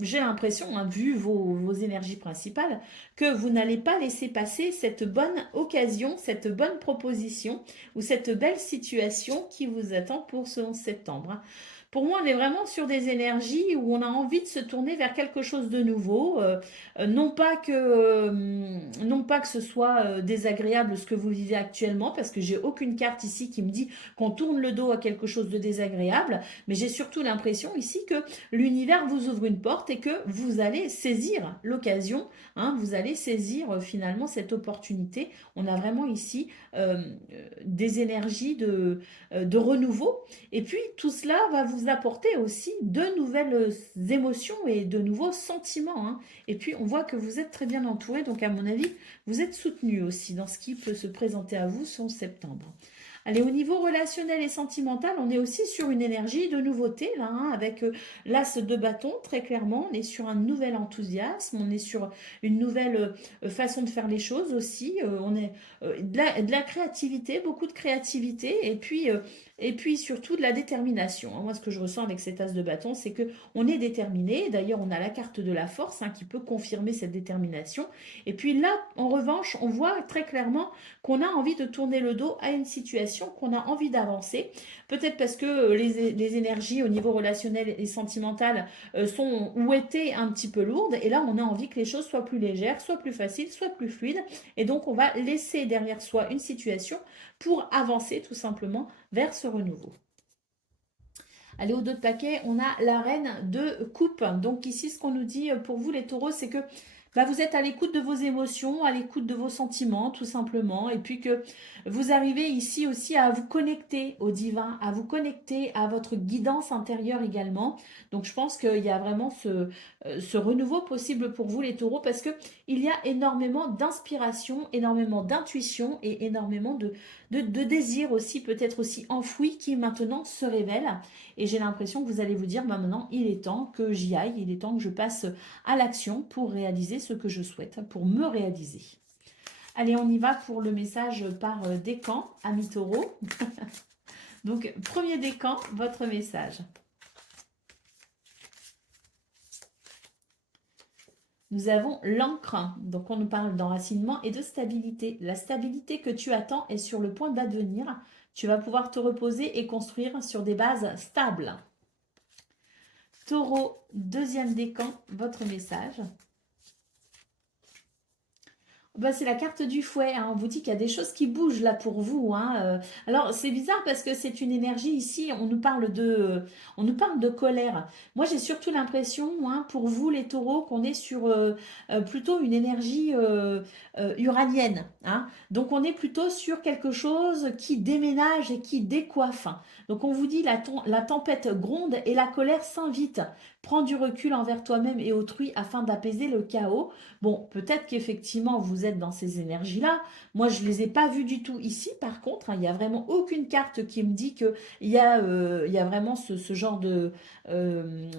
j'ai l'impression, hein, vu vos énergies principales, que vous n'allez pas laisser passer cette bonne occasion, cette bonne proposition ou cette belle situation qui vous attend pour ce 11 septembre. Hein. Pour moi, on est vraiment sur des énergies où on a envie de se tourner vers quelque chose de nouveau. Non pas que ce soit désagréable ce que vous vivez actuellement, parce que j'ai aucune carte ici qui me dit qu'on tourne le dos à quelque chose de désagréable, mais j'ai surtout l'impression ici que l'univers vous ouvre une porte et que vous allez saisir l'occasion, hein, vous allez saisir finalement cette opportunité. On a vraiment ici des énergies de renouveau. Et puis tout cela va vous apporter aussi de nouvelles émotions et de nouveaux sentiments. Hein. Et puis on voit que vous êtes très bien entouré, donc à mon avis, vous êtes soutenu aussi dans ce qui peut se présenter à vous ce 11 septembre. Allez, au niveau relationnel et sentimental, on est aussi sur une énergie de nouveauté, là, hein, avec l'as de bâton, très clairement. On est sur un nouvel enthousiasme, on est sur une nouvelle façon de faire les choses aussi. On est de la créativité, beaucoup de créativité, et puis surtout de la détermination. Hein. Moi, ce que je ressens avec cet as de bâton, c'est que on est déterminé. D'ailleurs, on a la carte de la force, hein, qui peut confirmer cette détermination. Et puis là, en revanche, on voit très clairement qu'on a envie de tourner le dos à une situation, qu'on a envie d'avancer. Peut-être parce que les énergies au niveau relationnel et sentimental sont ou étaient un petit peu lourdes. Et là, on a envie que les choses soient plus légères, soit plus faciles, soit plus fluides. Et donc, on va laisser derrière soi une situation pour avancer tout simplement vers ce renouveau. Allez, au dos de paquet, on a la reine de coupe. Donc ici, ce qu'on nous dit pour vous les taureaux, c'est que vous êtes à l'écoute de vos émotions, à l'écoute de vos sentiments, tout simplement. Et puis que vous arrivez ici aussi à vous connecter au divin, à vous connecter à votre guidance intérieure également. Donc je pense qu'il y a vraiment ce renouveau possible pour vous les taureaux parce qu'il y a énormément d'inspiration, énormément d'intuition et énormément de désir aussi, peut-être aussi enfoui, qui maintenant se révèle. Et j'ai l'impression que vous allez vous dire, maintenant, il est temps que j'y aille, il est temps que je passe à l'action pour réaliser ce que je souhaite, pour me réaliser. Allez, on y va pour le message par décan, amis taureaux. Donc, premier décan, votre message. Nous avons l'encre, donc on nous parle d'enracinement et de stabilité. La stabilité que tu attends est sur le point d'advenir. Tu vas pouvoir te reposer et construire sur des bases stables. Taureau, deuxième décan, votre message. C'est la carte du fouet, hein. On vous dit qu'il y a des choses qui bougent là pour vous. Hein. Alors c'est bizarre parce que c'est une énergie ici, on nous parle de colère. Moi j'ai surtout l'impression, hein, pour vous les taureaux, qu'on est sur plutôt une énergie uranienne. Hein. Donc on est plutôt sur quelque chose qui déménage et qui décoiffe. Donc on vous dit la tempête gronde et la colère s'invite. Prends du recul envers toi-même et autrui afin d'apaiser le chaos. Bon, peut-être qu'effectivement, vous êtes dans ces énergies-là. Moi, je ne les ai pas vues du tout ici. Par contre, hein, il n'y a vraiment aucune carte qui me dit qu'il y a vraiment ce genre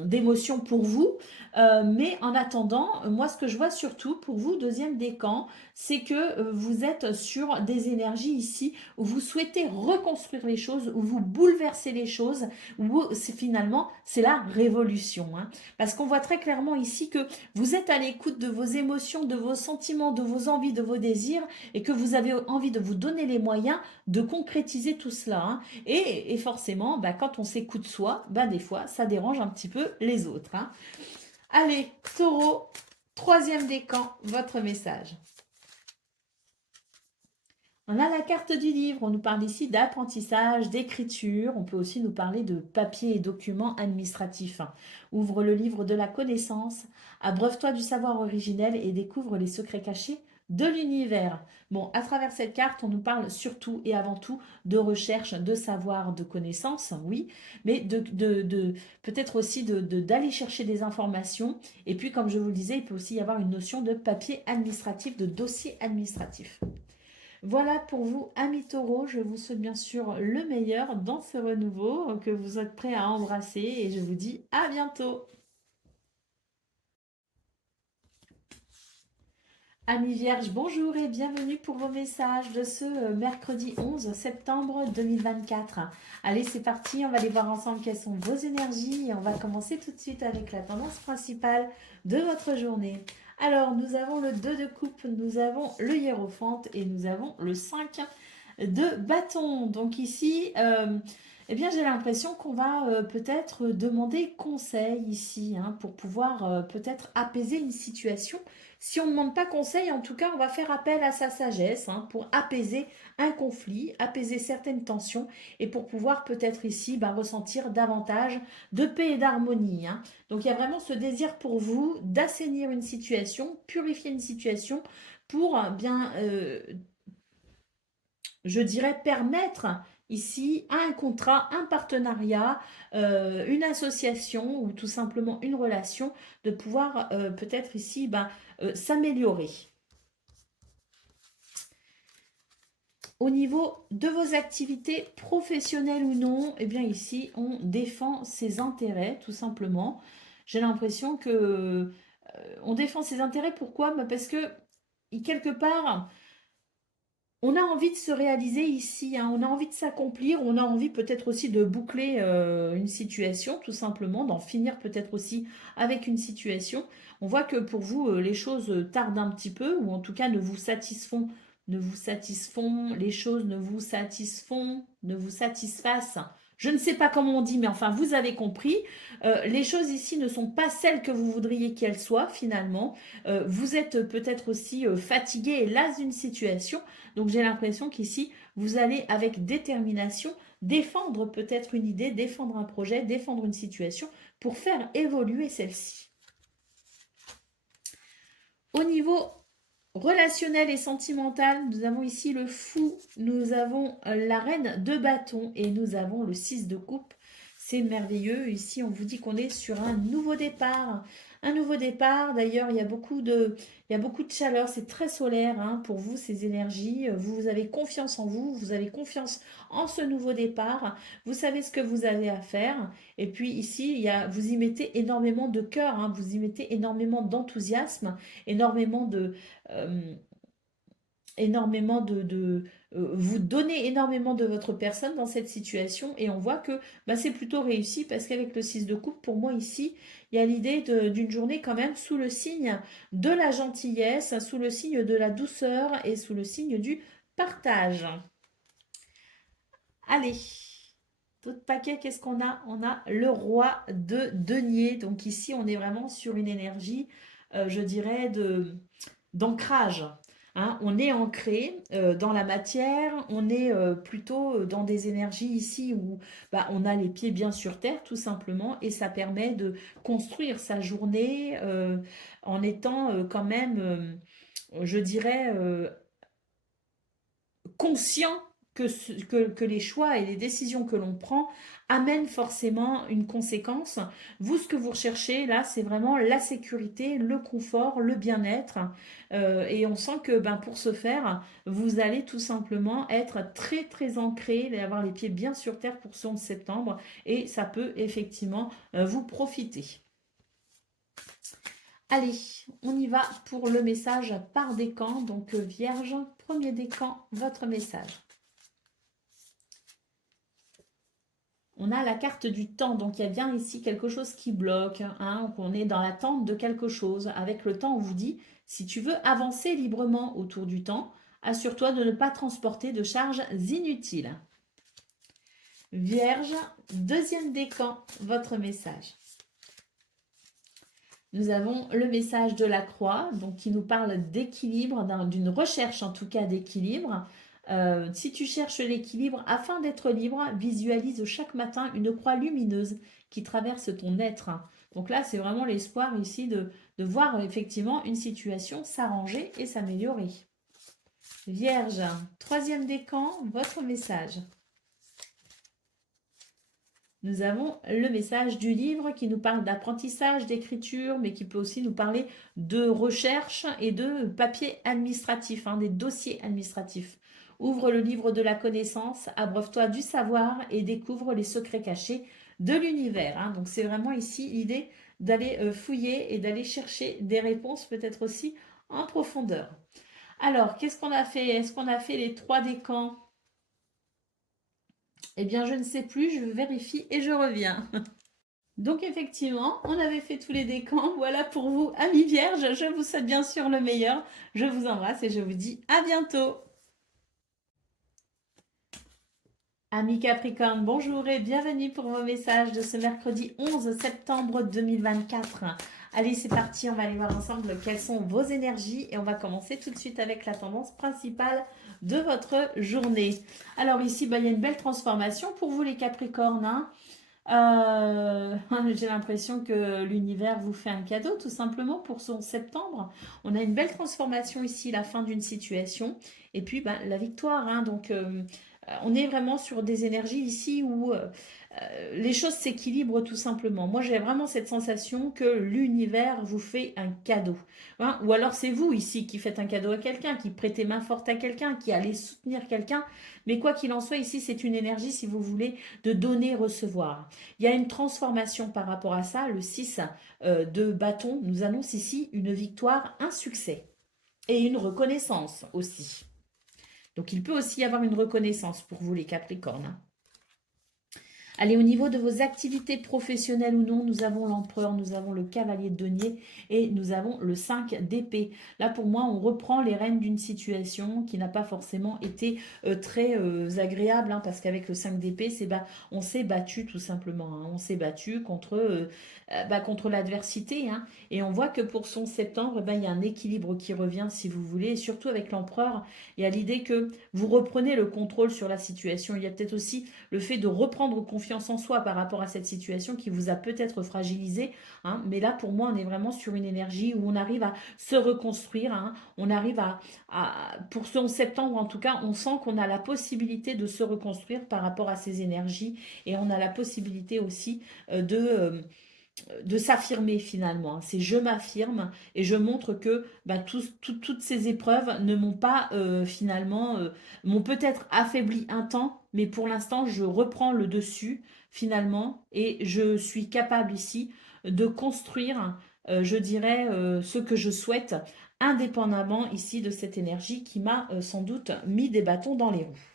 d'émotion pour vous. Mais en attendant, moi, ce que je vois surtout pour vous, deuxième décan, c'est que vous êtes sur des énergies ici où vous souhaitez reconstruire les choses, où vous bouleversez les choses, où finalement, c'est la révolution. Hein. Parce qu'on voit très clairement ici que vous êtes à l'écoute de vos émotions, de vos sentiments, de vos envies, de vos désirs, et que vous avez envie de vous donner les moyens de concrétiser tout cela. Hein. Et forcément, quand on s'écoute soi, des fois, ça dérange un petit peu les autres. Hein. Allez, taureau, troisième décan, votre message. On a la carte du livre, on nous parle ici d'apprentissage, d'écriture, on peut aussi nous parler de papier et documents administratifs. Ouvre le livre de la connaissance, abreuve-toi du savoir originel et découvre les secrets cachés de l'univers. Bon, à travers cette carte, on nous parle surtout et avant tout de recherche, de savoir, de connaissances, oui, mais peut-être aussi d'aller chercher des informations. Et puis, comme je vous le disais, il peut aussi y avoir une notion de papier administratif, de dossier administratif. Voilà pour vous, amis taureaux. Je vous souhaite bien sûr le meilleur dans ce renouveau que vous êtes prêts à embrasser et je vous dis à bientôt. Amis Vierges, bonjour et bienvenue pour vos messages de ce mercredi 11 septembre 2024. Allez, c'est parti, on va aller voir ensemble quelles sont vos énergies et on va commencer tout de suite avec la tendance principale de votre journée. Alors, nous avons le 2 de coupe, nous avons le hiérophante et nous avons le 5 de bâton. Donc ici, eh bien, j'ai l'impression qu'on va peut-être demander conseil ici pour pouvoir peut-être apaiser une situation. Si on ne demande pas conseil, en tout cas, on va faire appel à sa sagesse pour apaiser un conflit, apaiser certaines tensions et pour pouvoir peut-être ici ressentir davantage de paix et d'harmonie. Donc, il y a vraiment ce désir pour vous d'assainir une situation, purifier une situation pour bien, je dirais, permettre ici un contrat, un partenariat, une association ou tout simplement une relation de pouvoir peut-être ici s'améliorer. Au niveau de vos activités professionnelles ou non, eh bien ici on défend ses intérêts tout simplement. J'ai l'impression que on défend ses intérêts. Pourquoi? Parce que quelque part on a envie de se réaliser ici, on a envie de s'accomplir, on a envie peut-être aussi de boucler une situation, tout simplement, d'en finir peut-être aussi avec une situation. On voit que pour vous, les choses tardent un petit peu, ou en tout cas les choses ne vous satisfassent. Je ne sais pas comment on dit, mais enfin, vous avez compris. Les choses ici ne sont pas celles que vous voudriez qu'elles soient, finalement. Vous êtes peut-être aussi fatigué et las d'une situation. Donc j'ai l'impression qu'ici, vous allez avec détermination défendre peut-être une idée, défendre un projet, défendre une situation pour faire évoluer celle-ci. Au niveau relationnel et sentimental, nous avons ici le fou, nous avons la reine de bâton et nous avons le 6 de coupe. C'est merveilleux. Ici, on vous dit qu'on est sur un nouveau départ. Un nouveau départ. D'ailleurs, il y a beaucoup de chaleur. C'est très solaire pour vous, ces énergies. Vous avez confiance en vous. Vous avez confiance en ce nouveau départ. Vous savez ce que vous avez à faire. Et puis ici, vous y mettez énormément de cœur. Vous y mettez énormément d'enthousiasme, énormément de... euh, vous donnez énormément de votre personne dans cette situation et on voit que c'est plutôt réussi parce qu'avec le 6 de coupe, pour moi ici, il y a l'idée d'une journée quand même sous le signe de la gentillesse, sous le signe de la douceur et sous le signe du partage. Allez, d'autres paquets, qu'est-ce qu'on a? On a le roi de denier. Donc ici, on est vraiment sur une énergie, je dirais, d'ancrage. On est ancré dans la matière, on est plutôt dans des énergies ici où on a les pieds bien sur terre tout simplement et ça permet de construire sa journée en étant quand même, je dirais, conscient que les choix et les décisions que l'on prend amènent forcément une conséquence. Vous, ce que vous recherchez là, c'est vraiment la sécurité, le confort, le bien-être. Et on sent que pour ce faire, vous allez tout simplement être très très ancré, et avoir les pieds bien sur terre pour ce 11 septembre. Et ça peut effectivement vous profiter. Allez, on y va pour le message par décan. Donc Vierge, premier décan, votre message. On a la carte du temps, donc il y a bien ici quelque chose qui bloque, on est dans l'attente de quelque chose. Avec le temps, on vous dit, si tu veux avancer librement autour du temps, assure-toi de ne pas transporter de charges inutiles. Vierge, deuxième décan, votre message. Nous avons le message de la croix, donc qui nous parle d'équilibre, d'une recherche en tout cas d'équilibre. Si tu cherches l'équilibre, afin d'être libre, visualise chaque matin une croix lumineuse qui traverse ton être. Donc là, c'est vraiment l'espoir ici de de voir effectivement une situation s'arranger et s'améliorer. Vierge, troisième décan, votre message. Nous avons le message du livre qui nous parle d'apprentissage, d'écriture, mais qui peut aussi nous parler de recherche et de papier administratif, des dossiers administratifs. Ouvre le livre de la connaissance, abreuve-toi du savoir et découvre les secrets cachés de l'univers. Donc c'est vraiment ici l'idée d'aller fouiller et d'aller chercher des réponses peut-être aussi en profondeur. Alors, qu'est-ce qu'on a fait? Est-ce qu'on a fait les 3 décans? Eh bien, je ne sais plus, je vérifie et je reviens. Donc, effectivement, on avait fait tous les décans. Voilà pour vous, amis vierges. Je vous souhaite bien sûr le meilleur. Je vous embrasse et je vous dis à bientôt. Amis Capricorne, bonjour et bienvenue pour vos messages de ce mercredi 11 septembre 2024. Allez, c'est parti, on va aller voir ensemble quelles sont vos énergies et on va commencer tout de suite avec la tendance principale de votre journée. Alors ici, il y a une belle transformation pour vous les Capricornes. J'ai l'impression que l'univers vous fait un cadeau tout simplement pour son septembre. On a une belle transformation ici, la fin d'une situation et puis la victoire. Donc on est vraiment sur des énergies ici où les choses s'équilibrent tout simplement. Moi, j'ai vraiment cette sensation que l'univers vous fait un cadeau. Ou alors c'est vous ici qui faites un cadeau à quelqu'un, qui prêtez main forte à quelqu'un, qui allez soutenir quelqu'un. Mais quoi qu'il en soit, ici, c'est une énergie, si vous voulez, de donner, recevoir. Il y a une transformation par rapport à ça. Le 6 de bâton nous annonce ici une victoire, un succès et une reconnaissance aussi. Donc, il peut aussi y avoir une reconnaissance pour vous, les Capricornes. Allez, au niveau de vos activités professionnelles ou non, nous avons l'empereur, nous avons le cavalier de denier et nous avons le 5 d'épée. Là, pour moi, on reprend les rênes d'une situation qui n'a pas forcément été très agréable, parce qu'avec le 5 d'épée, on s'est battu tout simplement. On s'est battu contre l'adversité. Et on voit que pour son septembre, il y a un équilibre qui revient, si vous voulez. Et surtout avec l'empereur, il y a l'idée que vous reprenez le contrôle sur la situation. Il y a peut-être aussi le fait de reprendre confiance en soi par rapport à cette situation qui vous a peut-être fragilisé. Mais là, pour moi, on est vraiment sur une énergie où on arrive à se reconstruire. On arrive pour ce 11 septembre, en tout cas, on sent qu'on a la possibilité de se reconstruire par rapport à ces énergies. Et on a la possibilité aussi de s'affirmer finalement. C'est je m'affirme et je montre que toutes ces épreuves ne m'ont pas m'ont peut-être affaibli un temps, mais pour l'instant je reprends le dessus finalement et je suis capable ici de construire, je dirais, ce que je souhaite, indépendamment ici de cette énergie qui m'a sans doute mis des bâtons dans les roues.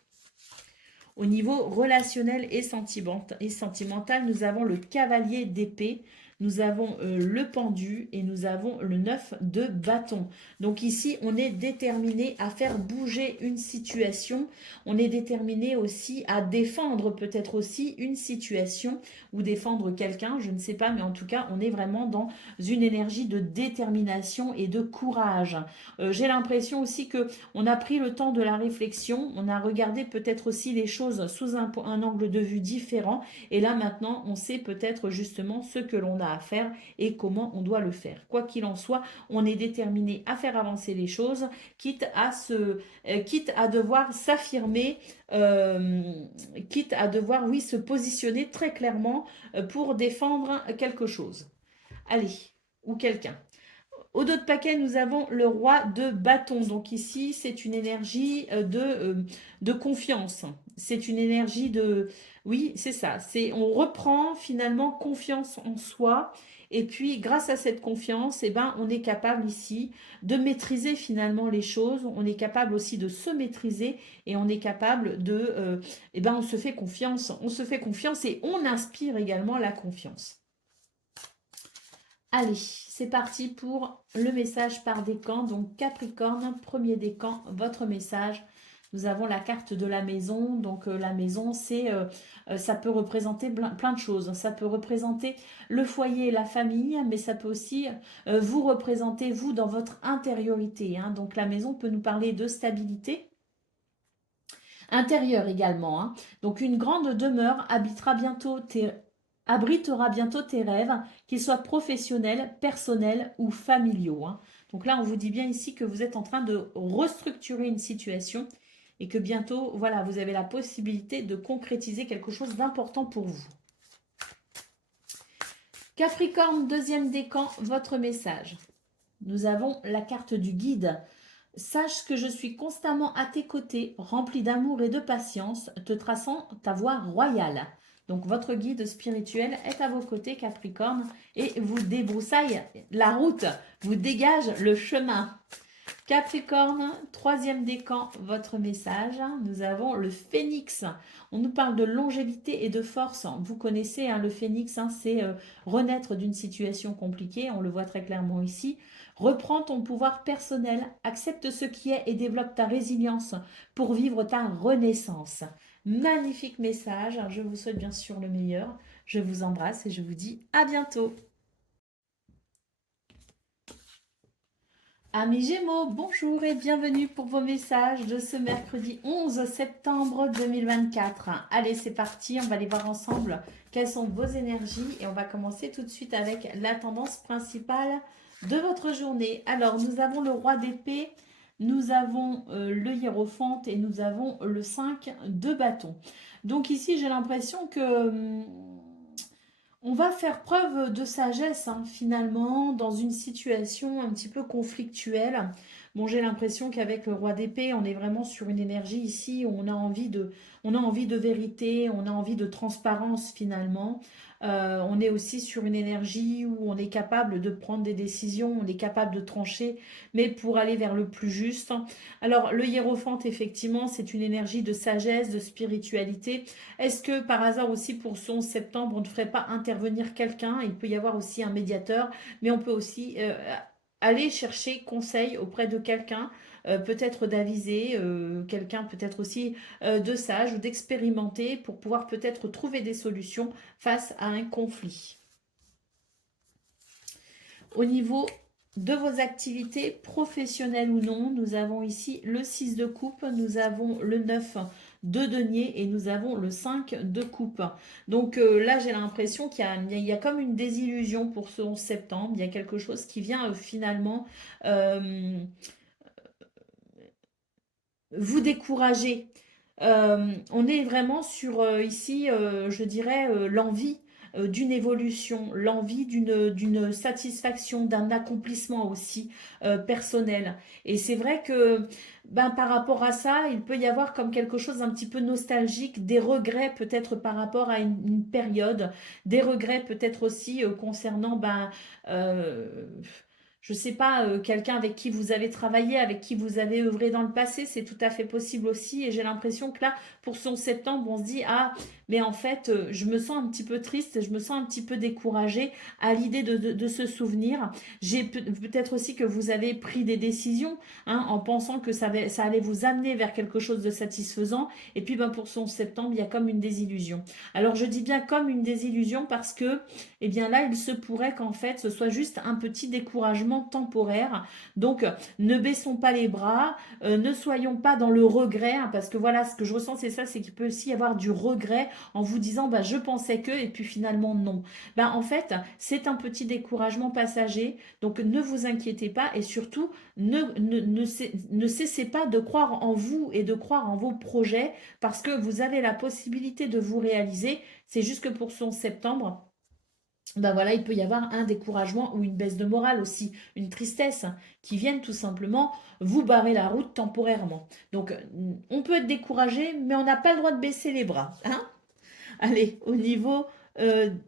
Au niveau relationnel et sentimental, nous avons le cavalier d'épée, nous avons le pendu et nous avons le 9 de bâton. Donc ici, on est déterminé à faire bouger une situation. On est déterminé aussi à défendre peut-être aussi une situation ou défendre quelqu'un, je ne sais pas, mais en tout cas, on est vraiment dans une énergie de détermination et de courage. J'ai l'impression aussi que on a pris le temps de la réflexion, on a regardé peut-être aussi les choses sous un angle de vue différent et là maintenant on sait peut-être justement ce que l'on a à faire et comment on doit le faire. Quoi qu'il en soit, on est déterminé à faire avancer les choses, quitte à devoir s'affirmer, quitte à devoir, oui, se positionner très clairement pour défendre quelque chose. Allez, ou quelqu'un. Au dos de paquet, nous avons le roi de bâton. Donc ici, c'est une énergie de confiance. C'est une énergie de... Oui, c'est ça. On reprend finalement confiance en soi. Et puis, grâce à cette confiance, on est capable ici de maîtriser finalement les choses. On est capable aussi de se maîtriser et on est capable on se fait confiance. On se fait confiance et on inspire également la confiance. Allez, c'est parti pour le message par décan. Donc Capricorne, premier décan, votre message. Nous avons la carte de la maison. Donc la maison, ça peut représenter plein de choses. Ça peut représenter le foyer et la famille, mais ça peut aussi vous représenter, vous, dans votre intériorité. Donc la maison peut nous parler de stabilité. Intérieure également. Donc une grande demeure habitera bientôt abritera bientôt tes rêves, qu'ils soient professionnels, personnels ou familiaux, hein. Donc là, on vous dit bien ici que vous êtes en train de restructurer une situation et que bientôt, voilà, vous avez la possibilité de concrétiser quelque chose d'important pour vous. Capricorne, deuxième décan, votre message. Nous avons la carte du guide. Sache que je suis constamment à tes côtés, rempli d'amour et de patience, te traçant ta voie royale. Donc votre guide spirituel est à vos côtés, Capricorne, et vous débroussaille la route, vous dégage le chemin. Capricorne, troisième décan, votre message. Nous avons le phénix. On nous parle de longévité et de force. Vous connaissez hein, le phénix, hein, c'est renaître d'une situation compliquée. On le voit très clairement ici. Reprends ton pouvoir personnel, accepte ce qui est et développe ta résilience pour vivre ta renaissance. Magnifique message. Je vous souhaite bien sûr le meilleur. Je vous embrasse et je vous dis à bientôt. Amis Gémeaux, bonjour et bienvenue pour vos messages de ce mercredi 11 septembre 2024. Allez, c'est parti, on va aller voir ensemble quelles sont vos énergies et on va commencer tout de suite avec la tendance principale de votre journée. Alors, nous avons le roi d'épée, nous avons le hiérophante et nous avons le 5 de bâton. Donc ici, j'ai l'impression que on va faire preuve de sagesse hein, finalement dans une situation un petit peu conflictuelle. Bon, j'ai l'impression qu'avec le roi d'épée, on est vraiment sur une énergie ici où on a envie de vérité, on a envie de transparence finalement. On est aussi sur une énergie où on est capable de prendre des décisions, on est capable de trancher, mais pour aller vers le plus juste. Alors, le hiérophante, effectivement, c'est une énergie de sagesse, de spiritualité. Est-ce que par hasard aussi pour ce 11 septembre, on ne ferait pas intervenir quelqu'un? Il peut y avoir aussi un médiateur, mais on peut aussi aller chercher conseil auprès de quelqu'un, peut-être d'aviser, quelqu'un peut-être aussi de sage ou d'expérimenté pour pouvoir peut-être trouver des solutions face à un conflit. Au niveau de vos activités professionnelles ou non, nous avons ici le 6 de coupe, nous avons le 9 de denier et nous avons le 5 de coupe. Donc là, j'ai l'impression qu'il y a comme une désillusion pour ce 11 septembre. Il y a quelque chose qui vient finalement vous décourager. On est vraiment sur ici, je dirais, l'envie d'une évolution, l'envie d'une satisfaction, d'un accomplissement aussi personnel. Et c'est vrai que ben, par rapport à ça, il peut y avoir comme quelque chose un petit peu nostalgique, des regrets peut-être par rapport à une période, des regrets peut-être aussi concernant ben, euh, je ne sais pas, quelqu'un avec qui vous avez travaillé, avec qui vous avez œuvré dans le passé, c'est tout à fait possible aussi. Et j'ai l'impression que là, pour son septembre, on se dit, ah, mais en fait, je me sens un petit peu triste, je me sens un petit peu découragée à l'idée de ce souvenir. J'ai peut-être aussi que vous avez pris des décisions hein, en pensant que ça allait vous amener vers quelque chose de satisfaisant. Et puis, ben, pour son septembre, il y a comme une désillusion. Alors, je dis bien comme une désillusion parce que eh bien là, il se pourrait qu'en fait, ce soit juste un petit découragement temporaire. Donc, ne baissons pas les bras, ne soyons pas dans le regret, hein, parce que voilà, ce que je ressens, c'est ça, c'est qu'il peut aussi y avoir du regret en vous disant, bah, je pensais que, et puis finalement, non. Bah, en fait, c'est un petit découragement passager, donc ne vous inquiétez pas, et surtout, ne cessez pas de croire en vous et de croire en vos projets, parce que vous avez la possibilité de vous réaliser. C'est juste que pour son septembre, ben voilà, il peut y avoir un découragement ou une baisse de morale aussi, une tristesse qui viennent tout simplement vous barrer la route temporairement. Donc, on peut être découragé, mais on n'a pas le droit de baisser les bras, hein. Allez, au niveau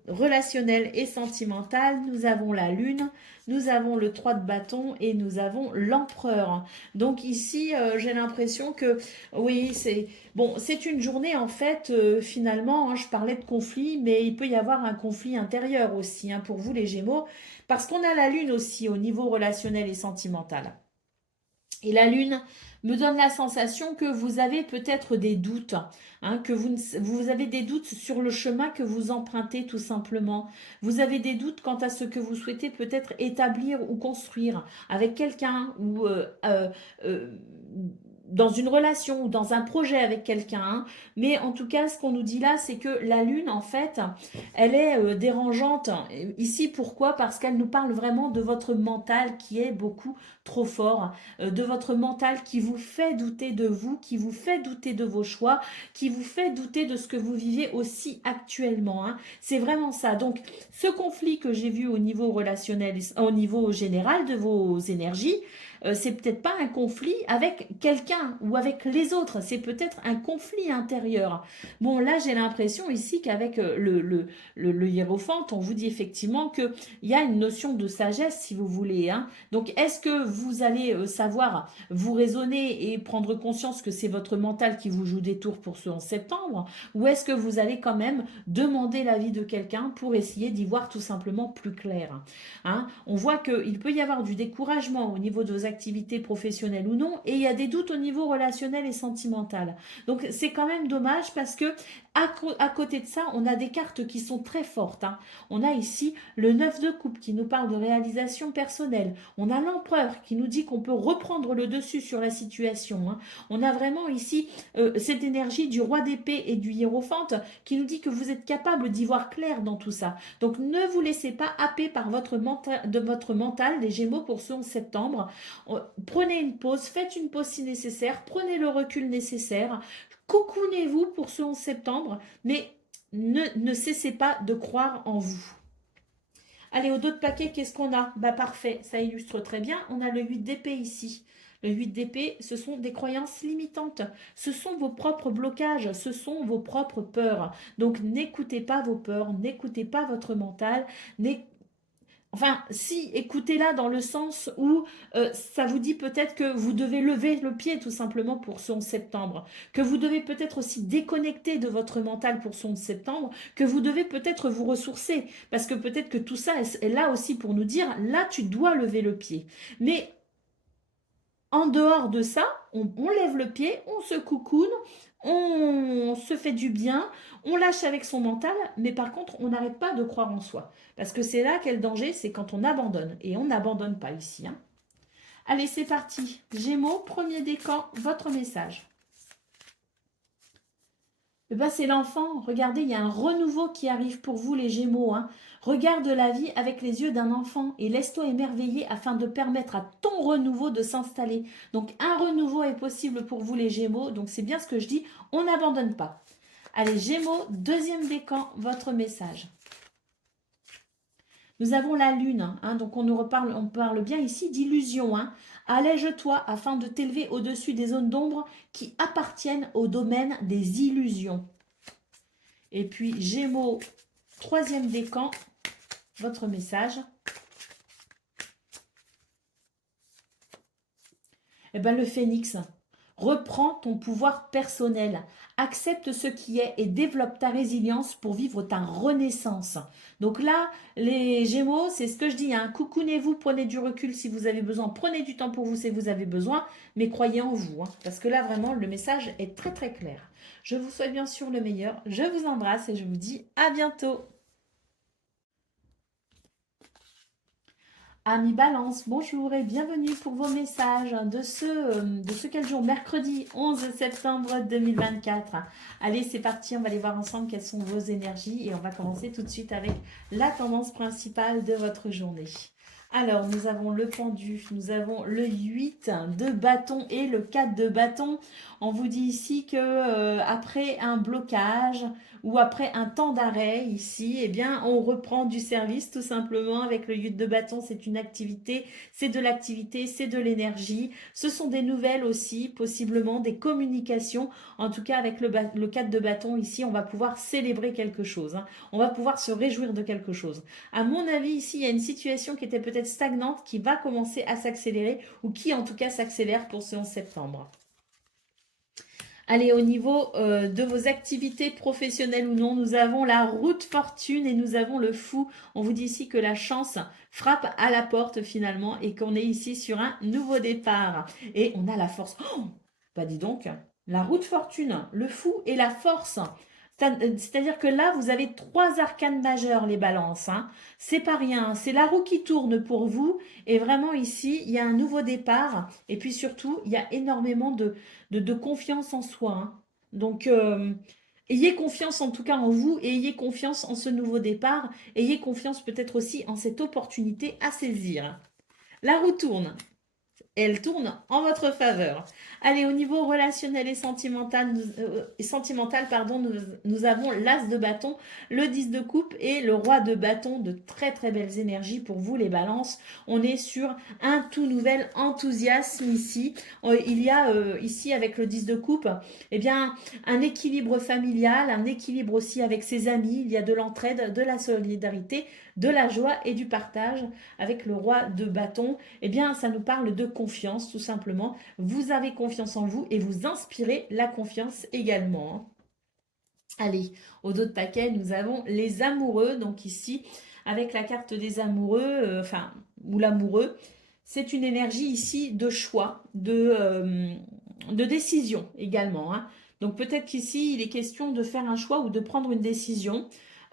relationnel et sentimental, nous avons la lune, nous avons le 3 de bâton et nous avons l'empereur. Donc ici, j'ai l'impression que, oui, c'est une journée en fait, finalement, hein, je parlais de conflit, mais il peut y avoir un conflit intérieur aussi, hein, pour vous les Gémeaux, parce qu'on a la lune aussi au niveau relationnel et sentimental. Et la lune me donne la sensation que vous avez peut-être des doutes, hein, que vous avez des doutes sur le chemin que vous empruntez tout simplement. Vous avez des doutes quant à ce que vous souhaitez peut-être établir ou construire avec quelqu'un ou euh, dans une relation ou dans un projet avec quelqu'un, hein. Mais en tout cas, ce qu'on nous dit là, c'est que la lune, en fait, elle est dérangeante. Ici, pourquoi? Parce qu'elle nous parle vraiment de votre mental qui est beaucoup trop fort, de votre mental qui vous fait douter de vous, qui vous fait douter de vos choix, qui vous fait douter de ce que vous vivez aussi actuellement, hein. C'est vraiment ça. Donc, ce conflit que j'ai vu au niveau relationnel, au niveau général de vos énergies, c'est peut-être pas un conflit avec quelqu'un ou avec les autres, c'est peut-être un conflit intérieur. Bon, là, j'ai l'impression ici qu'avec le hiérophante, on vous dit effectivement qu'il y a une notion de sagesse, si vous voulez, hein. Donc, est-ce que vous allez savoir vous raisonner et prendre conscience que c'est votre mental qui vous joue des tours pour ce 11 septembre, ou est-ce que vous allez quand même demander l'avis de quelqu'un pour essayer d'y voir tout simplement plus clair, hein? On voit qu'il peut y avoir du découragement au niveau de vos activités professionnelles ou non, et il y a des doutes au niveau relationnel et sentimental. Donc c'est quand même dommage parce que à côté de ça, on a des cartes qui sont très fortes, hein. On a ici le 9 de coupe qui nous parle de réalisation personnelle. On a l'empereur qui nous dit qu'on peut reprendre le dessus sur la situation, hein. On a vraiment ici cette énergie du roi d'épée et du hiérophante qui nous dit que vous êtes capable d'y voir clair dans tout ça. Donc ne vous laissez pas happer par votre mental, les Gémeaux, pour ce 11 septembre. Prenez une pause, faites une pause si nécessaire, prenez le recul nécessaire, cocoonez-vous pour ce 11 septembre, mais ne cessez pas de croire en vous. Allez, au dos de paquet, qu'est-ce qu'on a? Bah parfait, ça illustre très bien. On a le 8 d'épée ici. Le 8 d'épée, ce sont des croyances limitantes. Ce sont vos propres blocages, ce sont vos propres peurs. Donc n'écoutez pas vos peurs, n'écoutez pas votre mental, enfin, si, écoutez-la dans le sens où ça vous dit peut-être que vous devez lever le pied tout simplement pour ce 11 septembre, que vous devez peut-être aussi déconnecter de votre mental pour ce 11 septembre, que vous devez peut-être vous ressourcer, parce que peut-être que tout ça est là aussi pour nous dire, là tu dois lever le pied. Mais en dehors de ça, on lève le pied, on se coucoune, on se fait du bien, on lâche avec son mental, mais par contre, on n'arrête pas de croire en soi. Parce que c'est là qu'est le danger, c'est quand on abandonne. Et on n'abandonne pas ici, hein. Allez, c'est parti. Gémeaux, premier décan, votre message. Eh ben, c'est l'enfant. Regardez, il y a un renouveau qui arrive pour vous, les Gémeaux, hein. Regarde la vie avec les yeux d'un enfant et laisse-toi émerveiller afin de permettre à ton renouveau de s'installer. Donc, un renouveau est possible pour vous, les Gémeaux. Donc, c'est bien ce que je dis. On n'abandonne pas. Allez, Gémeaux, deuxième décan, votre message. Nous avons la lune, hein, donc on parle bien ici d'illusion, hein. Allège-toi afin de t'élever au-dessus des zones d'ombre qui appartiennent au domaine des illusions. Et puis Gémeaux, troisième décan, votre message. Eh bien, le phénix, reprends ton pouvoir personnel, accepte ce qui est et développe ta résilience pour vivre ta renaissance. Donc là, les Gémeaux, c'est ce que je dis, hein, coucounez-vous, prenez du recul si vous avez besoin, prenez du temps pour vous si vous avez besoin, mais croyez en vous, hein, parce que là, vraiment, le message est très très clair. Je vous souhaite bien sûr le meilleur, je vous embrasse et je vous dis à bientôt. Amis Balance, bonjour et bienvenue pour vos messages de ce quel jour? Mercredi 11 septembre 2024. Allez, c'est parti, on va aller voir ensemble quelles sont vos énergies et on va commencer tout de suite avec la tendance principale de votre journée. Alors, nous avons le pendu, nous avons le 8 de bâton et le 4 de bâton. On vous dit ici que après un blocage ou après un temps d'arrêt ici, eh bien, on reprend du service tout simplement avec le 8 de bâton. C'est une activité, c'est de l'activité, c'est de l'énergie. Ce sont des nouvelles aussi, possiblement des communications. En tout cas, avec le 4 de bâton ici, on va pouvoir célébrer quelque chose, hein. On va pouvoir se réjouir de quelque chose. À mon avis, ici, il y a une situation qui était peut-être stagnante qui va commencer à s'accélérer ou qui en tout cas s'accélère pour ce 11 septembre. Allez, au niveau de vos activités professionnelles ou non, nous avons la route fortune et nous avons le fou. On vous dit ici que la chance frappe à la porte finalement et qu'on est ici sur un nouveau départ. Et on a la force. Oh, bah dis donc, la route fortune, le fou et la force. C'est-à-dire que là, vous avez 3 arcanes majeures, les balances. Hein. C'est pas rien. C'est la roue qui tourne pour vous. Et vraiment, ici, il y a un nouveau départ. Et puis surtout, il y a énormément de confiance en soi. Hein. Donc, ayez confiance en tout cas en vous et ayez confiance en ce nouveau départ. Ayez confiance peut-être aussi en cette opportunité à saisir. La roue tourne. Elle tourne en votre faveur. Allez, au niveau relationnel et sentimental, pardon, nous avons l'as de bâton, le 10 de coupe et le roi de bâton, de très très belles énergies pour vous les balances. On est sur un tout nouvel enthousiasme ici. Il y a ici avec le 10 de coupe, eh bien, un équilibre familial, un équilibre aussi avec ses amis. Il y a de l'entraide, de la solidarité, de la joie et du partage. Avec le roi de bâton, eh bien, ça nous parle de confiance, tout simplement. Vous avez confiance en vous et vous inspirez la confiance également. Allez, au dos de paquet, nous avons les amoureux. Donc ici, avec la carte des amoureux, ou l'amoureux, c'est une énergie ici de choix, de décision également. Hein. Donc peut-être qu'ici, il est question de faire un choix ou de prendre une décision.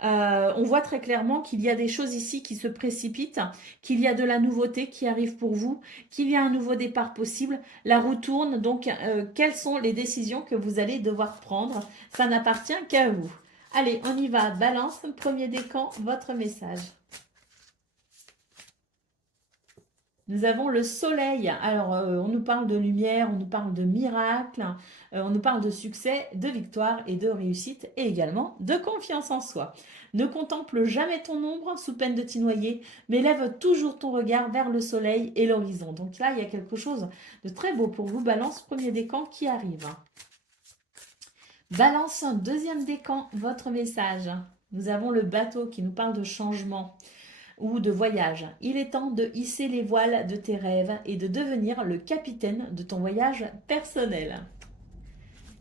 On voit très clairement qu'il y a des choses ici qui se précipitent, qu'il y a de la nouveauté qui arrive pour vous, qu'il y a un nouveau départ possible. La roue tourne, donc quelles sont les décisions que vous allez devoir prendre? Ça n'appartient qu'à vous. Allez, on y va. Balance, premier décan, votre message. Nous avons le soleil. Alors, on nous parle de lumière, on nous parle de miracle, on nous parle de succès, de victoire et de réussite et également de confiance en soi. Ne contemple jamais ton ombre sous peine de t'y noyer, mais lève toujours ton regard vers le soleil et l'horizon. Donc là, il y a quelque chose de très beau pour vous. Balance, premier décan qui arrive. Balance, deuxième décan, votre message. Nous avons le bateau qui nous parle de changement ou de voyage. Il est temps de hisser les voiles de tes rêves et de devenir le capitaine de ton voyage personnel.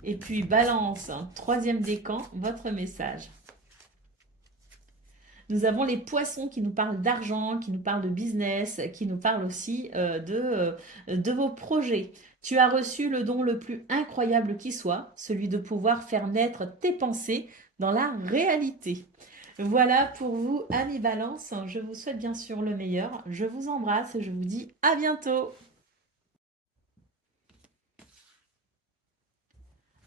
Et puis balance, troisième décan, votre message. Nous avons les poissons qui nous parlent d'argent, qui nous parlent de business, qui nous parlent aussi de vos projets. Tu as reçu le don le plus incroyable qui soit, celui de pouvoir faire naître tes pensées dans la réalité. Voilà pour vous, amis Balance. Je vous souhaite bien sûr le meilleur. Je vous embrasse et je vous dis à bientôt.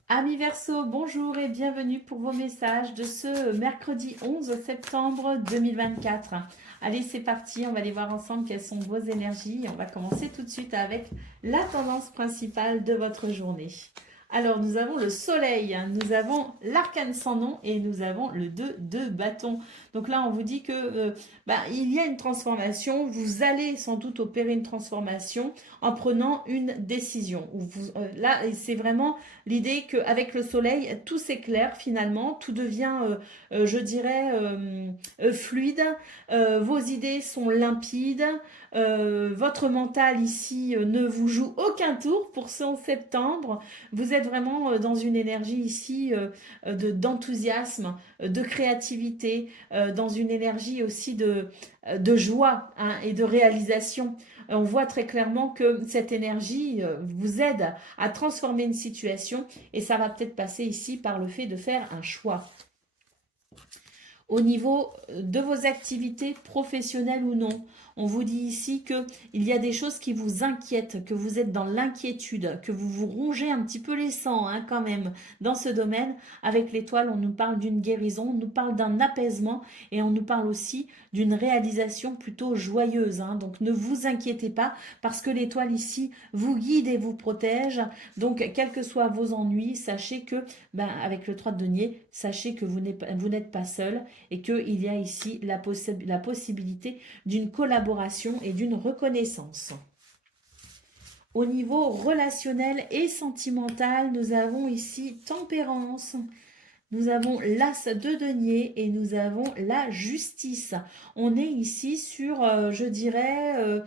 Amis Verseau, bonjour et bienvenue pour vos messages de ce mercredi 11 septembre 2024. Allez, c'est parti, on va aller voir ensemble quelles sont vos énergies. On va commencer tout de suite avec la tendance principale de votre journée. Alors, nous avons le soleil, nous avons l'arcane sans nom et nous avons le 2 de bâton. Donc là, on vous dit que il y a une transformation. Vous allez sans doute opérer une transformation en prenant une décision. Là, c'est vraiment l'idée qu'avec le soleil, tout s'éclaire finalement, tout devient, je dirais, fluide. Vos idées sont limpides. Votre mental ici ne vous joue aucun tour pour ce 11 septembre. Vous êtes vraiment dans une énergie ici d'enthousiasme, de créativité, dans une énergie aussi de joie hein, et de réalisation. On voit très clairement que cette énergie vous aide à transformer une situation et ça va peut-être passer ici par le fait de faire un choix. Au niveau de vos activités professionnelles ou non, on vous dit ici qu'il y a des choses qui vous inquiètent, que vous êtes dans l'inquiétude, que vous vous rongez un petit peu les sangs hein, quand même dans ce domaine. Avec l'étoile, on nous parle d'une guérison, on nous parle d'un apaisement et on nous parle aussi d'une réalisation plutôt joyeuse. Hein. Donc ne vous inquiétez pas parce que l'étoile ici vous guide et vous protège. Donc quels que soient vos ennuis, sachez que avec le 3 de denier, sachez que vous n'êtes pas seul et qu'il y a ici la possibilité d'une collaboration et d'une reconnaissance. Au niveau relationnel et sentimental, nous avons ici tempérance, nous avons l'as de denier et nous avons la justice. On est ici sur, je dirais,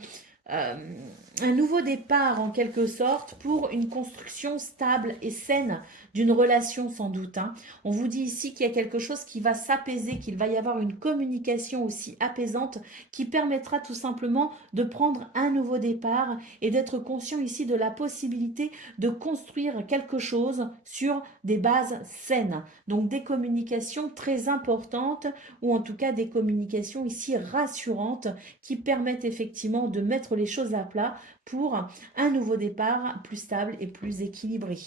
un nouveau départ en quelque sorte pour une construction stable et saine d'une relation sans doute, hein. On vous dit ici qu'il y a quelque chose qui va s'apaiser, qu'il va y avoir une communication aussi apaisante qui permettra tout simplement de prendre un nouveau départ et d'être conscient ici de la possibilité de construire quelque chose sur des bases saines. Donc des communications très importantes ou en tout cas des communications ici rassurantes qui permettent effectivement de mettre les choses à plat pour un nouveau départ plus stable et plus équilibré.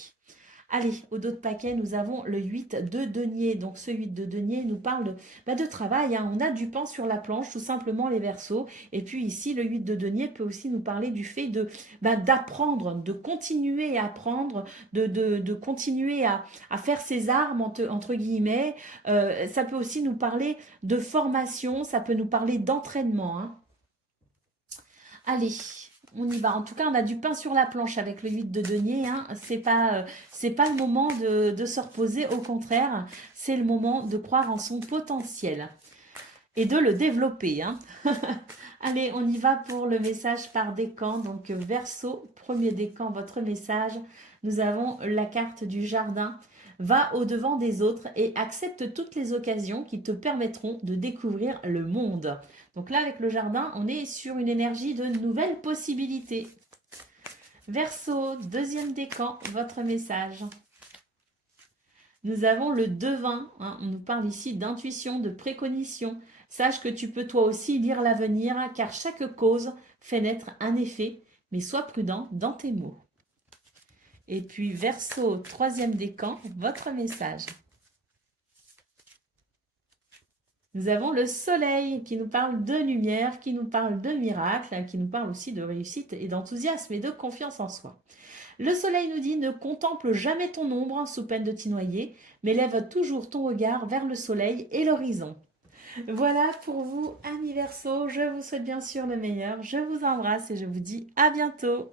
Allez, au dos de paquet, nous avons le 8 de denier. Donc ce 8 de denier nous parle de travail, hein. On a du pain sur la planche, tout simplement les Verseaux. Et puis ici, le 8 de denier peut aussi nous parler du fait d'apprendre, de continuer à apprendre, de continuer à faire ses armes, entre guillemets. Ça peut aussi nous parler de formation, ça peut nous parler d'entraînement, hein. Allez, on y va. En tout cas, on a du pain sur la planche avec le 8 de denier, hein. C'est pas le moment de se reposer, au contraire, c'est le moment de croire en son potentiel et de le développer, hein. Allez, on y va pour le message par décan. Donc, Verseau, premier décan, votre message. Nous avons la carte du jardin. Va au-devant des autres et accepte toutes les occasions qui te permettront de découvrir le monde. Donc là, avec le jardin, on est sur une énergie de nouvelles possibilités. Verseau, deuxième décan, votre message. Nous avons le devin, hein. On nous parle ici d'intuition, de préconition. Sache que tu peux toi aussi lire l'avenir, car chaque cause fait naître un effet, mais sois prudent dans tes mots. Et puis Verseau, troisième décan, votre message. Nous avons le soleil qui nous parle de lumière, qui nous parle de miracle, qui nous parle aussi de réussite et d'enthousiasme et de confiance en soi. Le soleil nous dit: ne contemple jamais ton ombre sous peine de t'y noyer, mais lève toujours ton regard vers le soleil et l'horizon. Voilà pour vous, amis Verseaux. Je vous souhaite bien sûr le meilleur. Je vous embrasse et je vous dis à bientôt.